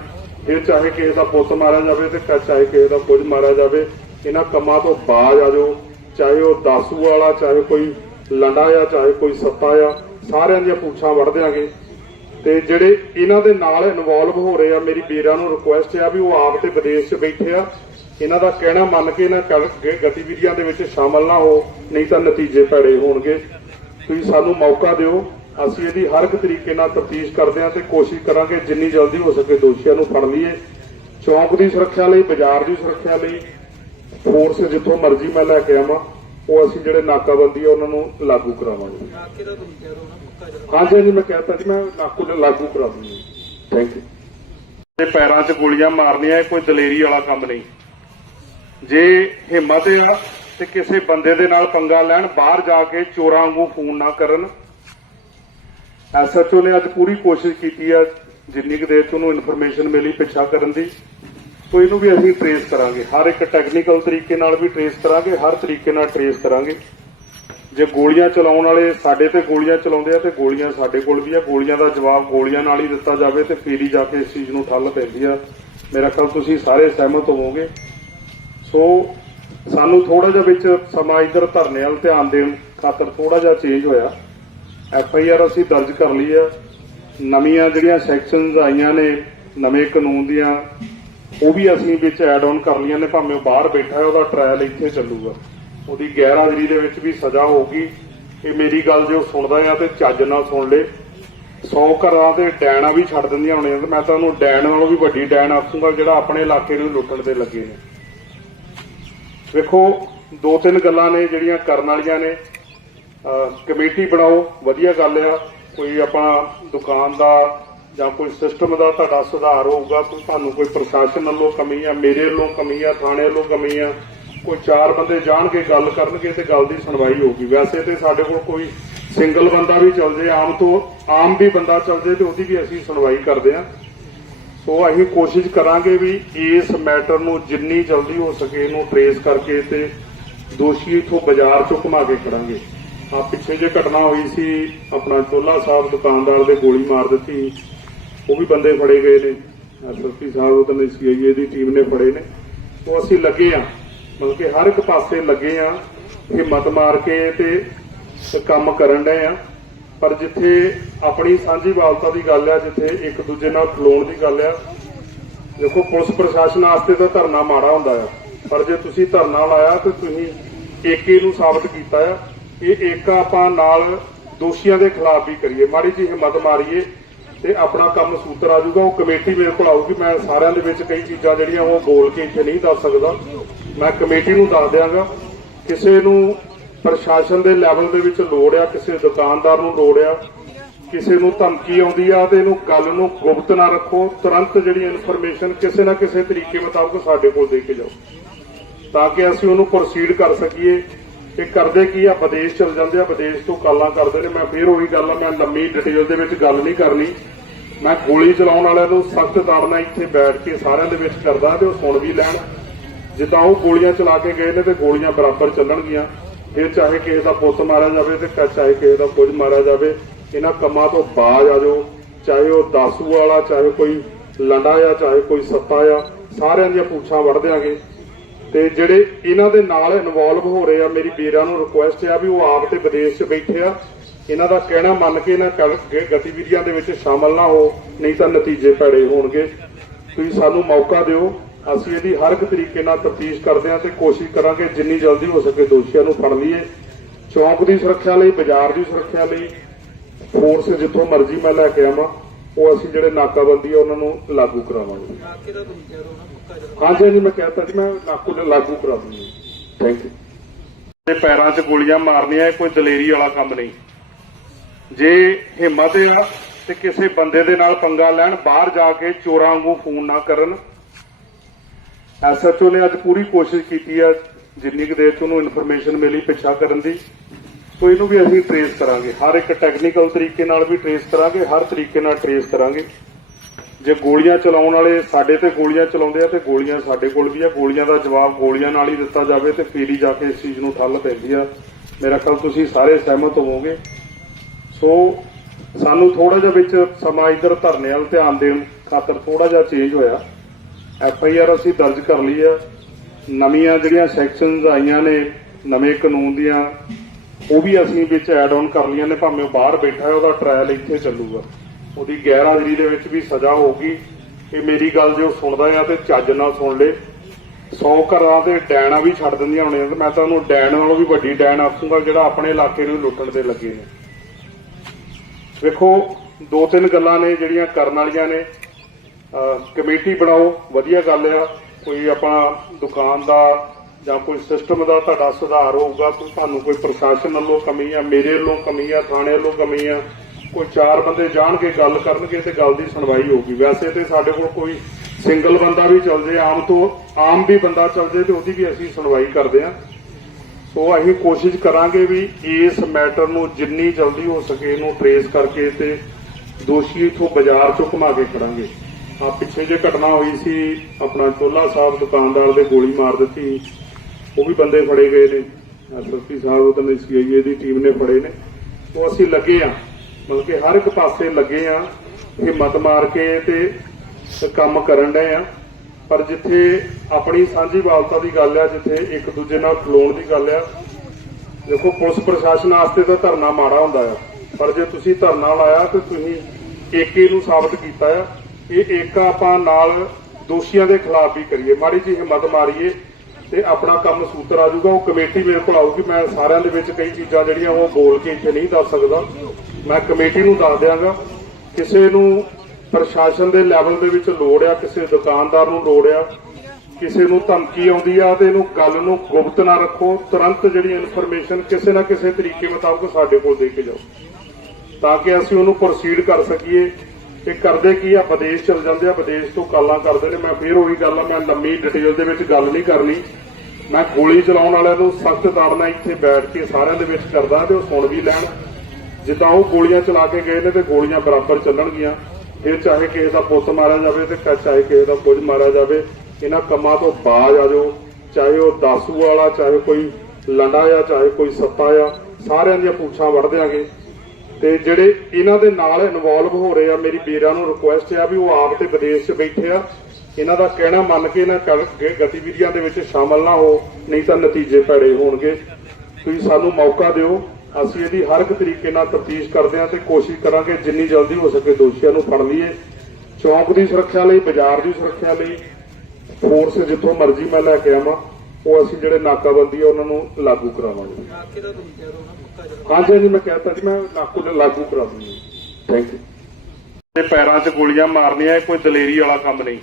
ਫਿਰ ਚਾਹੇ ਕਿਸੇ ਦਾ ਪੁੱਤ ਮਾਰਿਆ ਜਾਵੇ ਤੇ ਚਾਹੇ ਕਿਸੇ ਦਾ ਕੁਝ ਮਾਰਿਆ ਜਾਵੇ, ਇਹਨਾਂ ਕੰਮਾਂ ਤੋਂ ਬਾਜ ਆ ਜਾਓ। ਚਾਹੇ ਉਹ ਦਾਸੂ ਵਾਲਾ, ਚਾਹੇ ਕੋਈ ਲੰਡਾ ਆ, ਚਾਹੇ ਕੋਈ ਸੱਤਾ ਆ, ਸਾਰਿਆਂ ਦੀਆਂ ਪੁੱਛਾਂ ਵੜ ਦਿਆਂਗੇ। ਤੇ ਜਿਹੜੇ ਇਹਨਾਂ ਦੇ ਨਾਲ ਇਨਵੋਲਵ ਹੋ ਰਹੇ ਆ, ਮੇਰੀ ਵੀਰਾਂ ਨੂੰ ਰਿਕੁਐਸਟ ਆ ਵੀ ਉਹ ਆਪ ਤੇ ਵਿਦੇਸ਼ 'ਚ ਬੈਠੇ ਆ। ਇਹਨਾਂ ਦਾ ਕਹਿਣਾ ਮੰਨ ਕੇ ਇਹਨਾਂ ਗਤੀਵਿਧੀਆਂ ਦੇ ਵਿੱਚ ਸ਼ਾਮਲ ਨਾ ਹੋ, ਨਹੀਂ ਤਾਂ ਨਤੀਜੇ ਭੈੜੇ ਹੋਣਗੇ। ਤੁਸੀਂ ਸਾਨੂੰ ਮੌਕਾ ਦਿਓ, ਅਸੀਂ ਇਹਦੀ ਹਰ ਇੱਕ ਤਰੀਕੇ ਨਾਲ ਤਫਤੀਸ਼ ਕਰਦੇ ਹਾਂ ਤੇ ਕੋਸ਼ਿਸ਼ ਕਰਾਂਗੇ ਜਿੰਨੀ ਜਲਦੀ ਹੋ ਸਕੇ ਦੋਸ਼ੀਆਂ ਨੂੰ ਫੜ ਲਈਏ। ਚੌਂਕ ਦੀ ਸੁਰੱਖਿਆ ਲਈ, ਬਾਜ਼ਾਰ ਦੀ ਸੁਰੱਖਿਆ ਲਈ ਫੋਰਸ ਜਿੱਥੋਂ ਮਰਜ਼ੀ ਮੈਂ ਲੈ ਕੇ ਆਵਾਂ, ਉਹ ਅਸੀਂ ਜਿਹੜੇ ਨਾਕਾਬੰਦੀ ਆ, ਉਹਨਾਂ ਨੂੰ ਲਾਗੂ ਕਰਾਵਾਂਗੇ। ਨਾਕੇ ਦਾ ਤੁਸੀਂ ਕਹਿ ਰਹੇ ਹੋ ਨਾ? ਹਾਂਜੀ ਹਾਂਜੀ, ਮੈਂ ਕਹਿਤਾ ਜੀ ਮੈਂ ਨਾਕੂ ਲਾਗੂ ਕਰਾ ਦੂੰਗੀ। ਥੈਂਕ ਯੂ ਤੇ ਪੈਰਾਂ 'ਚ ਗੋਲੀਆਂ ਮਾਰਨੀਆਂ, ਇਹ ਕੋਈ ਦਲੇਰੀ ਵਾਲਾ ਕੰਮ ਨਹੀਂ। ਜੇ ਹਿੰਮਤ ਆ ਤੇ ਕਿਸੇ ਬੰਦੇ ਦੇ ਨਾਲ ਪੰਗਾ ਲੈਣ, ਬਾਹਰ ਜਾ ਕੇ ਚੋਰਾਂ ਵਾਂਗੂ ਫੋਨ ਨਾ ਕਰਨ। ਐਸਐਚਓ ਨੇ ਅੱਜ ਪੂਰੀ ਕੋਸ਼ਿਸ਼ ਕੀਤੀ ਆ, ਜਿੰਨੀ ਕੁ ਦੇਰ 'ਚ ਉਹਨੂੰ ਇਨਫੋਰਮੇਸ਼ਨ ਮਿਲੀ ਪਿੱਛਾ ਕਰਨ ਦੀ। ਸੋ ਇਹਨੂੰ ਵੀ ਅਸੀਂ ਟਰੇਸ ਕਰਾਂਗੇ। ਹਰ ਇੱਕ ਟੈਕਨੀਕਲ ਤਰੀਕੇ ਨਾਲ ਵੀ ਟ੍ਰੇਸ ਕਰਾਂਗੇ, ਹਰ ਤਰੀਕੇ ਨਾਲ ਟਰੇਸ ਕਰਾਂਗੇ। ਜੇ ਗੋਲੀਆਂ ਚਲਾਉਣ ਵਾਲੇ ਸਾਡੇ ਤੇ ਗੋਲੀਆਂ ਚਲਾਉਂਦੇ ਆ ਤੇ ਗੋਲੀਆਂ ਸਾਡੇ ਕੋਲ ਵੀ ਆ, ਗੋਲੀਆਂ ਦਾ ਜਵਾਬ ਗੋਲੀਆਂ ਨਾਲ ਹੀ ਦਿੱਤਾ ਜਾਵੇ ਤੇ ਫੇਰ ਹੀ ਜਾ ਕੇ ਇਸ ਚੀਜ਼ ਨੂੰ ਠੱਲ ਪੈਂਦੀ ਆ। ਮੇਰਾ ਖਿਆਲ ਤੁਸੀਂ ਸਾਰੇ ਸਹਿਮਤ ਹੋਵੋਗੇ। ਸੋ ਸਾਨੂੰ ਥੋੜਾ ਜਿਹਾ ਵਿੱਚ ਸਮਾਂ ਇਧਰ ਧਰਨੇ ਵੱਲ ਧਿਆਨ ਦੇਣ ਖਾਤਰ ਥੋੜਾ ਜਿਹਾ ਚੇਂਜ ਹੋਇਆ। ਐਫ ਆਈ ਆਰ ਅਸੀਂ ਦਰਜ ਕਰ ਲਈ ਆ। ਨਵੀਆਂ ਜਿਹੜੀਆਂ ਸੈਕਸ਼ਨਸ ਆਈਆਂ ਨੇ, ਨਵੇਂ ਕਾਨੂੰਨ ਦੀਆਂ, ਉਹ ਵੀ ਅਸੀਂ ਵਿੱਚ ਐਡ ਆਨ ਕਰ ਲਈਆਂ ਨੇ, ਭਾਵੇਂ ਉਹ ਬਾਹਰ ਬੈਠਾ ਹੈ, ਉਹਦਾ ਟ੍ਰਾਇਲ ਇੱਥੇ ਚੱਲੂਗਾ। ਉਹਦੀ ਗੈਰ ਹਾਜ਼ਰੀ ਦੇ ਵਿੱਚ ਵੀ ਸਜ਼ਾ ਹੋਊਗੀ। ਇਹ ਮੇਰੀ ਗੱਲ ਜੇ ਉਹ ਸੁਣਦਾ ਆ ਤੇ ਚੱਜ ਨਾਲ ਸੁਣ ਲੇ। 100 ਘਰਾਂ ਤੇ ਡੈਣਾ ਵੀ ਛੱਡ ਦਿੰਦੀਆਂ ਹੋਣੀਆਂ ਤੇ ਮੈਂ ਤਾਂ ਉਹਨੂੰ ਡੈਣ ਨਾਲੋਂ ਵੀ ਵੱਡੀ ਡੈਣ ਆਖੂੰਗਾ ਜਿਹੜਾ ਆਪਣੇ ਇਲਾਕੇ ਨੂੰ ਲੁੱਟਣ ਤੇ ਲੱਗੇ ਨੇ। ਵੇਖੋ, ਦੋ ਤਿੰਨ ਗੱਲਾਂ ਨੇ ਜਿਹੜੀਆਂ ਕਰਨ ਵਾਲੀਆਂ ਨੇ। ਕਮੇਟੀ ਬਣਾਓ, ਵਧੀਆ ਗੱਲ ਆ। ਕੋਈ ਆਪਾਂ ਦੁਕਾਨ ਦਾ ਜਾਂ ਕੋਈ ਸਿਸਟਮ ਦਾ ਤੁਹਾਡਾ ਸੁਧਾਰ ਹੋਊਗਾ ਤੁਹਾਨੂੰ ਕੋਈ ਪ੍ਰਸ਼ਾਸਨ ਵੱਲੋਂ ਕਮੀ ਆ, ਮੇਰੇ ਵੱਲੋਂ ਕਮੀ ਆ, ਥਾਣੇ ਵੱਲੋਂ ਕਮੀ ਆ ਕੋਈ ਚਾਰ ਬੰਦੇ ਜਾਣਗੇ, ਗੱਲ ਕਰਨਗੇ ਤੇ ਗੱਲ ਦੀ ਸੁਣਵਾਈ ਹੋਊਗੀ। ਵੈਸੇ ਤੇ ਸਾਡੇ ਕੋਲ ਕੋਈ ਸਿੰਗਲ ਬੰਦਾ ਵੀ ਚੱਲ ਜੇ, ਆਮ ਤੋਂ ਆਮ ਵੀ ਬੰਦਾ ਚੱਲ ਜੇ ਤੇ ਉਹਦੀ ਵੀ ਅਸੀਂ ਸੁਣਵਾਈ ਕਰਦੇ ਆ ਸੋ ਅਸੀਂ ਕੋਸ਼ਿਸ਼ ਕਰਾਂਗੇ ਵੀ ਇਸ ਮੈਟਰ ਨੂੰ ਜਿੰਨੀ ਜਲਦੀ ਹੋ ਸਕੇ ਇਹਨੂੰ ਟ੍ਰੇਸ ਕਰਕੇ ਤੇ ਦੋਸ਼ੀ ਇਥੋਂ ਬਾਜ਼ਾਰ ਚੋਂ ਘੁਮਾ ਕੇ ਖੜਾਂਗੇ ਆ ਪਿੱਛੇ ਜੇ ਘਟਨਾ ਹੋਈ ਸੀ, ਆਪਣਾ ਚੋਲਾ ਸਾਹਿਬ ਦੁਕਾਨਦਾਰ ਦੇ ਗੋਲੀ ਮਾਰ ਦਿੱਤੀ। ਉਹ ਵੀ ਬੰਦੇ ਫੜੇ ਗਏ ਨੇ। ਐਸਐਸਪੀ ਸਾਹਿਬ ਉਹ ਤਾਂ ਸੀਆਈਏ ਦੀ ਟੀਮ ਨੇ ਫੜੇ ਨੇ। ਸੋ ਅਸੀਂ ਲੱਗੇ ਆ ਮਤਲਬ ਕਿ ਹਰ ਇੱਕ ਪਾਸੇ ਲੱਗੇ ਆ ਹਿੰਮਤ ਮਾਰ ਕੇ ਤੇ ਕੰਮ ਕਰਨ ਡਏ ਆ। ਪਰ ਜਿੱਥੇ ਆਪਣੀ ਸਾਂਝੀ ਵਾਲਤਾ ਦੀ ਗੱਲ ਆ, ਜਿੱਥੇ ਇੱਕ ਦੂਜੇ ਨਾਲ ਖਲੋਣ ਦੀ ਗੱਲ ਆ, ਦੇਖੋ ਪੁਲਿਸ ਪ੍ਰਸ਼ਾਸਨ ਵਾਸਤੇ ਤਾਂ ਧਰਨਾ ਮਾੜਾ ਹੁੰਦਾ ਆ। ਪਰ ਜੇ ਤੁਸੀਂ ਧਰਨਾ ਲਾਇਆ ਤੇ ਤੁਸੀਂ ਏਕੇ ਨੂੰ ਸਾਬਤ ਕੀਤਾ ਆ। ਇਹ ਏਕਾ ਆਪਾਂ ਨਾਲ ਦੋਸ਼ੀਆਂ ਦੇ ਖਿਲਾਫ ਵੀ ਕਰੀਏ। ਮਾੜੀ ਜੀ ਹਿੰਮਤ ਮਾਰੀਏ ਤੇ ਆਪਣਾ ਕੰਮ ਸੂਤਰ ਆ ਜਾਊਗਾ। ਉਹ ਕਮੇਟੀ ਮੇਰੇ ਕੋਲ ਆਊਗੀ। ਮੈਂ ਸਾਰਿਆਂ ਦੇ ਵਿੱਚ ਕਈ ਚੀਜ਼ਾਂ ਜਿਹੜੀਆਂ ਉਹ ਬੋਲ ਕੇ ਇੱਥੇ ਨਹੀਂ ਦੱਸ ਸਕਦਾ। ਮੈਂ ਕਮੇਟੀ ਨੂੰ ਦੱਸ ਦਿਆਂਗਾ, ਕਿਸੇ ਨੂੰ ਪ੍ਰਸ਼ਾਸਨ ਦੇ ਲੈਵਲ ਦੇ ਵਿੱਚ ਲੋੜ ਆ, ਕਿਸੇ ਦੁਕਾਨਦਾਰ ਨੂੰ ਲੋੜ ਆ, ਕਿਸੇ ਨੂੰ ਧਮਕੀ ਆਉਂਦੀ ਆ ਤੇ ਇਹਨੂੰ ਗੱਲ ਨੂੰ ਗੁਪਤ ਨਾ ਰੱਖੋ, ਤੁਰੰਤ ਜਿਹੜੀ ਇਨਫੋਰਮੇਸ਼ਨ ਕਿਸੇ ਨਾ ਕਿਸੇ ਤਰੀਕੇ ਮੁਤਾਬਕ ਸਾਡੇ ਕੋਲ ਦੇ ਕੇ ਜਾਓ। ਤਾਂ ਕਿ ਅਸੀਂ ਉਹਨੂੰ ਪ੍ਰੋਸੀਡ ਕਰ ਸਕੀਏ। ਇਹ ਕਰਦੇ ਕੀ ਆ, ਵਿਦੇਸ਼ ਚਲ ਜਾਂਦੇ ਆ, ਵਿਦੇਸ਼ ਤੋਂ ਕਾਲਾਂ ਕਰਦੇ ਨੇ, ਮੈਂ ਫੇਰ ਉਹੀ ਗੱਲ ਆ, ਮੈਂ ਲੰਮੀ ਡਿਟੇਲ ਦੇ ਵਿੱਚ ਗੱਲ ਨਹੀਂ ਕਰਨੀ। ਮੈਂ ਗੋਲੀ ਚਲਾਉਣ ਵਾਲਿਆਂ ਨੂੰ ਸਖਤ ਤਾੜਨਾ ਇੱਥੇ ਬੈਠ ਕੇ ਸਾਰਿਆਂ ਦੇ ਵਿੱਚ ਕਰਦਾ ਤੇ ਉਹ ਸੁਣ ਵੀ ਲੈਣ। ਜਿੱਦਾਂ ਉਹ ਗੋਲੀਆਂ ਚਲਾ ਕੇ ਗਏ ਨੇ ਤੇ ਗੋਲੀਆਂ ਬਰਾਬਰ ਚੱਲਣਗੀਆਂ, ਫਿਰ ਚਾਹੇ ਕਿਸੇ ਦਾ ਪੁੱਤ ਮਾਰਿਆ ਜਾਵੇ ਤੇ ਚਾਹੇ ਕਿਸੇ ਦਾ ਕੁਝ ਮਾਰਿਆ ਜਾਵੇ, ਇਹਨਾਂ ਕੰਮਾਂ ਤੋਂ ਬਾਜ ਆ ਜਾਓ। ਚਾਹੇ ਉਹ ਦਾਸੂ ਵਾਲਾ, ਚਾਹੇ ਕੋਈ ਲੰਡਾ ਆ, ਚਾਹੇ ਕੋਈ ਸੱਤਾ ਆ, ਸਾਰਿਆਂ ਦੀਆਂ ਪੁੱਛਾਂ ਵੜ ਦਿਆਂਗੇ। ਤੇ ਜਿਹੜੇ ਇਹਨਾਂ ਦੇ ਨਾਲ ਇਨਵੋਲਵ ਹੋ ਰਹੇ ਆ, ਮੇਰੀ ਵੀਰਾਂ ਨੂੰ ਰਿਕੁਐਸਟ ਆ ਵੀ ਉਹ ਆਪ ਤੇ ਵਿਦੇਸ਼ 'ਚ ਬੈਠੇ ਆ। ਇਹਨਾਂ ਦਾ ਕਹਿਣਾ ਮੰਨ ਕੇ ਇਹਨਾਂ ਗਤੀਵਿਧੀਆਂ ਦੇ ਵਿੱਚ ਸ਼ਾਮਲ ਨਾ ਹੋ, ਨਹੀਂ ਤਾਂ ਨਤੀਜੇ ਭੈੜੇ ਹੋਣਗੇ। ਤੁਸੀਂ ਸਾਨੂੰ ਮੌਕਾ ਦਿਓ। ਅਸੀਂ ਇਹਦੀ ਹਰ ਇੱਕ ਤਰੀਕੇ ਨਾਲ ਤਫਤੀਸ਼ ਕਰਦੇ ਹਾਂ ਤੇ ਕੋਸ਼ਿਸ਼ ਕਰਾਂਗੇ ਜਿੰਨੀ ਜਲਦੀ ਹੋ ਸਕੇ ਦੋਸ਼ੀਆਂ ਨੂੰ ਫੜ ਲਈਏ। ਚੌਂਕ ਦੀ ਸੁਰੱਖਿਆ ਲਈ, ਬਾਜ਼ਾਰ ਦੀ ਸੁਰੱਖਿਆ ਲਈ ਫੋਰਸ ਜਿੱਥੋਂ ਮਰਜ਼ੀ ਮੈਂ ਲੈ ਕੇ ਆਵਾਂ, ਉਹ ਅਸੀਂ ਜਿਹੜੇ ਨਾਕਾਬੰਦੀ ਆ ਉਹਨਾਂ ਨੂੰ ਲਾਗੂ ਕਰਾਵਾਂਗੇ। ਹਾਂਜੀ ਹਾਂਜੀ, ਮੈਂ ਕਹਿਤਾ ਜੀ, ਮੈਂ ਨਾਕੂ ਦੇ ਲਾਗੂ ਕਰਾ ਦੂੰਗੀ। ਥੈਂਕ ਯੂ ਤੇ ਪੈਰਾਂ 'ਚ ਗੋਲੀਆਂ ਮਾਰਨੀਆਂ, ਇਹ ਕੋਈ ਦਲੇਰੀ ਵਾਲਾ ਕੰਮ ਨਹੀਂ। ਜੇ ਹਿੰਮਤ ਆ ਤੇ ਕਿਸੇ ਬੰਦੇ ਦੇ ਨਾਲ ਪੰਗਾ ਲੈਣ, ਬਾਹਰ ਜਾ ਕੇ ਚੋਰਾਂ ਵਾਂਗੂ ਫੋਨ ਨਾ ਕਰਨ ਐਸਐਚਓ ਨੇ ਅੱਜ ਪੂਰੀ ਕੋਸ਼ਿਸ਼ ਕੀਤੀ ਆ ਜਿੰਨੀ ਕੁ ਦੇਰ 'ਚ ਉਹਨੂੰ ਇਨਫੋਰਮੇਸ਼ਨ ਮਿਲੀ ਪਿੱਛਾ ਕਰਨ ਦੀ। ਸੋ ਇਹਨੂੰ ਵੀ ਅਸੀਂ ਟਰੇਸ ਕਰਾਂਗੇ। ਹਰ ਇੱਕ ਟੈਕਨੀਕਲ ਤਰੀਕੇ ਨਾਲ ਵੀ ਟਰੇਸ ਕਰਾਂਗੇ, ਹਰ ਤਰੀਕੇ ਨਾਲ ਟਰੇਸ ਕਰਾਂਗੇ। ਜੇ ਗੋਲੀਆਂ ਚਲਾਉਣ ਵਾਲੇ ਸਾਡੇ ਤੇ ਗੋਲੀਆਂ ਚਲਾਉਂਦੇ ਆ ਤੇ ਗੋਲੀਆਂ ਸਾਡੇ ਕੋਲ ਵੀ ਆ। ਗੋਲੀਆਂ ਦਾ ਜਵਾਬ ਗੋਲੀਆਂ ਨਾਲ ਹੀ ਦਿੱਤਾ ਜਾਵੇ ਤੇ ਫੇਰ ਹੀ ਜਾ ਕੇ ਇਸ ਚੀਜ਼ ਨੂੰ ਠੱਲ ਪੈਂਦੀ ਆ। ਮੇਰਾ ਖਿਆਲ ਤੁਸੀਂ ਸਾਰੇ ਸਹਿਮਤ ਹੋਵੋਗੇ। ਸੋ ਸਾਨੂੰ ਥੋੜਾ ਜਿਹਾ ਵਿੱਚ ਸਮਾਂ ਇਧਰ ਧਰਨੇ ਵੱਲ ਧਿਆਨ ਦੇਣ ਖਾਤਰ ਥੋੜਾ ਜਿਹਾ ਚੇਂਜ ਹੋਇਆ। ਐਫ ਆਈ ਆਰ ਅਸੀਂ ਦਰਜ ਕਰ ਲਈ ਆ। ਨਵੀਆਂ ਜਿਹੜੀਆਂ ਸੈਕਸ਼ਨਸ ਆਈਆਂ ਨੇ, ਨਵੇਂ ਕਾਨੂੰਨ ਦੀਆਂ, ਉਹ ਵੀ ਅਸੀਂ ਵਿੱਚ ਐਡ ਆਨ ਕਰ ਲਈਆਂ ਨੇ, ਭਾਵੇਂ ਉਹ ਬਾਹਰ ਬੈਠਾ ਹੈ, ਉਹਦਾ ਟ੍ਰਾਇਲ ਇੱਥੇ ਚੱਲੂਗਾ। ਉਹਦੀ ਗੈਰ ਹਾਜ਼ਰੀ ਦੇ ਵਿੱਚ ਵੀ ਸਜ਼ਾ ਹੋਊਗੀ। ਇਹ ਮੇਰੀ ਗੱਲ ਜੇ ਉਹ ਸੁਣਦਾ ਆ ਤੇ ਚੱਜ ਨਾਲ ਸੁਣ ਲੇ। 100 ਘਰਾਂ ਤੇ ਡੈਣਾ ਵੀ ਛੱਡ ਦਿੰਦੀਆਂ ਹੋਣੀਆਂ ਤੇ ਮੈਂ ਤਾਂ ਉਹਨੂੰ ਡੈਣ ਨਾਲੋਂ ਵੀ ਵੱਡੀ ਡੈਣ ਆਖੂੰਗਾ ਜਿਹੜਾ ਆਪਣੇ ਇਲਾਕੇ ਨੂੰ ਲੁੱਟਣ ਦੇ ਲੱਗੇ ਨੇ। ਵੇਖੋ, ਦੋ ਤਿੰਨ ਗੱਲਾਂ ਨੇ ਜਿਹੜੀਆਂ ਕਰਨ ਵਾਲੀਆਂ ਨੇ। ਕਮੇਟੀ ਬਣਾਓ, ਵਧੀਆ ਗੱਲ ਆ। ਕੋਈ ਆਪਣਾ ਦੁਕਾਨ ਦਾ ਜਾਂ ਕੋਈ ਸਿਸਟਮ ਦਾ ਤੁਹਾਡਾ ਸੁਧਾਰ ਹੋਊਗਾ, ਕੋਈ ਤੁਹਾਨੂੰ ਕੋਈ ਪ੍ਰਸ਼ਾਸਨ ਵੱਲੋਂ ਕਮੀ ਆ, ਮੇਰੇ ਵੱਲੋਂ ਕਮੀ ਆ, ਥਾਣੇ ਵੱਲੋਂ ਕਮੀ ਆ, ਕੋਈ ਚਾਰ ਬੰਦੇ ਜਾਣਗੇ, ਗੱਲ ਕਰਨਗੇ ਤੇ ਗੱਲ ਦੀ ਸੁਣਵਾਈ ਹੋਊਗੀ। ਵੈਸੇ ਤੇ ਸਾਡੇ ਕੋਲ ਕੋਈ ਸਿੰਗਲ ਬੰਦਾ ਵੀ ਚੱਲ ਜੇ ਆਮ ਤੋਂ ਆਮ ਵੀ ਬੰਦਾ ਚੱਲ ਜੇ ਤੇ ਉਹਦੀ ਵੀ ਅਸੀਂ ਸੁਣਵਾਈ ਕਰਦੇ ਆ। ਸੋ ਅਸੀਂ ਕੋਸ਼ਿਸ਼ ਕਰਾਂਗੇ ਵੀ ਇਸ ਮੈਟਰ ਨੂੰ ਜਿੰਨੀ ਜਲਦੀ ਹੋ ਸਕੇ ਇਹਨੂੰ ਟਰੇਸ ਕਰਕੇ ਤੇ ਦੋਸ਼ੀ ਇਥੋਂ ਬਾਜ਼ਾਰ ਚੋਂ ਘੁਮਾ ਕੇ ਖੜਾਂਗੇ ਆ ਪਿੱਛੇ ਜੇ ਘਟਨਾ ਹੋਈ ਸੀ, ਆਪਣਾ ਚੋਲਾ ਸਾਹਿਬ ਦੁਕਾਨਦਾਰ ਦੇ ਗੋਲੀ ਮਾਰ ਦਿੱਤੀ। ਉਹ ਵੀ ਬੰਦੇ ਫੜੇ ਗਏ ਨੇ। ਐਸਐਸਪੀ ਸਾਹਿਬ ਉਹ ਤਾਂ ਸੀਆਈਏ ਦੀ ਟੀਮ ਨੇ ਫੜੇ ਨੇ। ਉਹ ਅਸੀਂ ਲੱਗੇ ਆ ਮਤਲਬ ਕਿ ਹਰ ਇੱਕ ਪਾਸੇ ਲੱਗੇ ਆ ਹਿੰਮਤ ਮਾਰ ਕੇ ਤੇ ਕੰਮ ਕਰਨ ਡਏ ਆ ਪਰ ਜਿੱਥੇ ਆਪਣੀ ਸਾਂਝੀ ਵਾਲਤਾ ਦੀ ਗੱਲ ਆ, ਜਿੱਥੇ ਇੱਕ ਦੂਜੇ ਨਾਲ ਖਲੋਣ ਦੀ ਗੱਲ ਆ, ਦੇਖੋ, ਪੁਲਿਸ ਪ੍ਰਸ਼ਾਸਨ ਵਾਸਤੇ ਤਾਂ ਧਰਨਾ ਮਾੜਾ ਹੁੰਦਾ ਆ। ਪਰ ਜੇ ਤੁਸੀਂ ਧਰਨਾ ਲਾਇਆ ਤੇ ਤੁਸੀਂ ਏਕੇ ਨੂੰ ਸਾਬਤ ਕੀਤਾ ਆ। ਇਹ ਏਕਾ ਆਪਾਂ ਨਾਲ ਦੋਸ਼ੀਆਂ ਦੇ ਖਿਲਾਫ ਵੀ ਕਰੀਏ। ਮਾੜੀ ਜੀ ਹਿੰਮਤ ਮਾਰੀਏ ਤੇ ਆਪਣਾ ਕੰਮ ਸੂਤਰ ਆ ਜਾਊਗਾ। ਉਹ ਕਮੇਟੀ ਮੇਰੇ ਕੋਲ ਆਊਗੀ। ਮੈਂ ਸਾਰਿਆਂ ਦੇ ਵਿੱਚ ਕਈ ਚੀਜ਼ਾਂ ਜਿਹੜੀਆਂ ਉਹ ਬੋਲ ਕੇ ਇੱਥੇ ਨਹੀਂ ਦੱਸ ਸਕਦਾ। ਮੈਂ ਕਮੇਟੀ ਨੂੰ ਦੱਸ ਦਿਆਂਗਾ। ਕਿਸੇ ਨੂੰ ਪ੍ਰਸ਼ਾਸਨ ਦੇ ਲੈਵਲ ਦੇ ਵਿੱਚ ਲੋੜ ਆ, ਕਿਸੇ ਦੁਕਾਨਦਾਰ ਨੂੰ ਲੋੜ ਆ, ਕਿਸੇ ਨੂੰ ਧਮਕੀ ਆਉਂਦੀ ਆ ਤੇ ਇਹਨੂੰ ਗੱਲ ਨੂੰ ਗੁਪਤ ਨਾ ਰੱਖੋ। ਤੁਰੰਤ ਜਿਹੜੀ ਇਨਫੋਰਮੇਸ਼ਨ ਕਿਸੇ ਨਾ ਕਿਸੇ ਤਰੀਕੇ ਮੁਤਾਬਕ ਸਾਡੇ ਕੋਲ ਦੇ ਕੇ ਜਾਓ। ਤਾਂ ਕਿ ਅਸੀਂ ਉਹਨੂੰ ਪ੍ਰੋਸੀਡ ਕਰ ਸਕੀਏ। ਤੇ ਕਰਦੇ ਕੀ ਆ, ਵਿਦੇਸ਼ ਚਲ ਜਾਂਦੇ ਆ, ਵਿਦੇਸ਼ ਤੋਂ ਕਾਲਾਂ ਕਰਦੇ ਨੇ। ਮੈਂ ਫੇਰ ਉਹੀ ਗੱਲ ਆ, ਮੈਂ ਲੰਮੀ ਡਿਟੇਲ ਦੇ ਵਿੱਚ ਗੱਲ ਨਹੀਂ ਕਰਨੀ। ਮੈਂ ਗੋਲੀ ਚਲਾਉਣ ਵਾਲਿਆਂ ਨੂੰ ਸਖਤ ਤਾੜਨਾ ਇੱਥੇ ਬੈਠ ਕੇ ਸਾਰਿਆਂ ਦੇ ਵਿੱਚ ਕਰਦਾ ਤੇ ਉਹ ਸੁਣ ਵੀ ਲੈਣ। ਜਿੱਦਾਂ ਉਹ ਗੋਲੀਆਂ ਚਲਾ ਕੇ ਗਏ ਨੇ ਤੇ ਗੋਲੀਆਂ ਬਰਾਬਰ ਚੱਲਣਗੀਆਂ। ਫਿਰ ਚਾਹੇ ਕਿਸੇ ਦਾ ਪੁੱਤ ਮਾਰਿਆ ਜਾਵੇ ਤੇ ਚਾਹੇ ਕਿਸੇ ਦਾ ਕੁਝ ਮਾਰਿਆ ਜਾਵੇ, ਇਹਨਾਂ ਕੰਮਾਂ ਤੋਂ ਬਾਜ ਆ ਜਾਓ। ਚਾਹੇ ਉਹ ਦਾਸੂ ਵਾਲਾ, ਚਾਹੇ ਕੋਈ ਲੰਡਾ ਆ, ਚਾਹੇ ਕੋਈ ਸੱਤਾ ਆ, ਸਾਰਿਆਂ ਦੀਆਂ ਪੁੱਛਾਂ ਵੜ ਦਿਆਂਗੇ। ਤੇ ਜਿਹੜੇ ਇਹਨਾਂ ਦੇ ਨਾਲ ਇਨਵੋਲਵ ਹੋ ਰਹੇ ਆ, ਮੇਰੀ ਵੀਰਾਂ ਨੂੰ ਰਿਕੁਐਸਟ ਆ ਵੀ ਉਹ ਆਪ ਤੇ ਵਿਦੇਸ਼ 'ਚ ਬੈਠੇ ਆ। ਇਹਨਾਂ ਦਾ ਕਹਿਣਾ ਮੰਨ ਕੇ ਇਹਨਾਂ ਗਤੀਵਿਧੀਆਂ ਦੇ ਵਿੱਚ ਸ਼ਾਮਲ ਨਾ ਹੋ, ਨਹੀਂ ਤਾਂ ਨਤੀਜੇ ਭੈੜੇ ਹੋਣਗੇ। ਤੁਸੀਂ ਸਾਨੂੰ ਮੌਕਾ ਦਿਓ। ਅਸੀਂ ਇਹਦੀ ਹਰ ਇੱਕ ਤਰੀਕੇ ਨਾਲ ਤਫਤੀਸ਼ ਕਰਦੇ ਹਾਂ ਤੇ ਕੋਸ਼ਿਸ਼ ਕਰਾਂਗੇ ਜਿੰਨੀ ਜਲਦੀ ਹੋ ਸਕੇ ਦੋਸ਼ੀਆਂ ਨੂੰ ਫੜ ਲਈਏ। ਚੌਂਕ ਦੀ ਸੁਰੱਖਿਆ ਲਈ, ਬਾਜ਼ਾਰ ਦੀ ਸੁਰੱਖਿਆ ਲਈ ਫੋਰਸ ਜਿੱਥੋਂ ਮਰਜ਼ੀ ਮੈਂ ਲੈ ਕੇ ਆਵਾਂ। ਉਹ ਅਸੀਂ ਜਿਹੜੇ ਨਾਕਾਬੰਦੀ ਆ, ਉਹਨਾਂ ਨੂੰ ਲਾਗੂ ਕਰਾਵਾਂਗੇ। ਨਾਕੇ ਦਾ ਤੁਸੀਂ ਕਹਿ ਰਹੇ ਹੋ ਨਾ ਪੱਕਾ ਜਰਾ ਹਾਂਜੀ ਹਾਂਜੀ, ਮੈਂ ਕਹਿਤਾ ਜੀ, ਮੈਂ ਨਾਕੂ ਦੇ ਲਾਗੂ ਕਰਾ ਦੂੰਗਾ। ਥੈਂਕ ਯੂ ਤੇ ਪੈਰਾਂ 'ਚ ਗੋਲੀਆਂ ਮਾਰਨੀਆਂ, ਇਹ ਕੋਈ ਦਲੇਰੀ ਵਾਲਾ ਕੰਮ ਨਹੀਂ।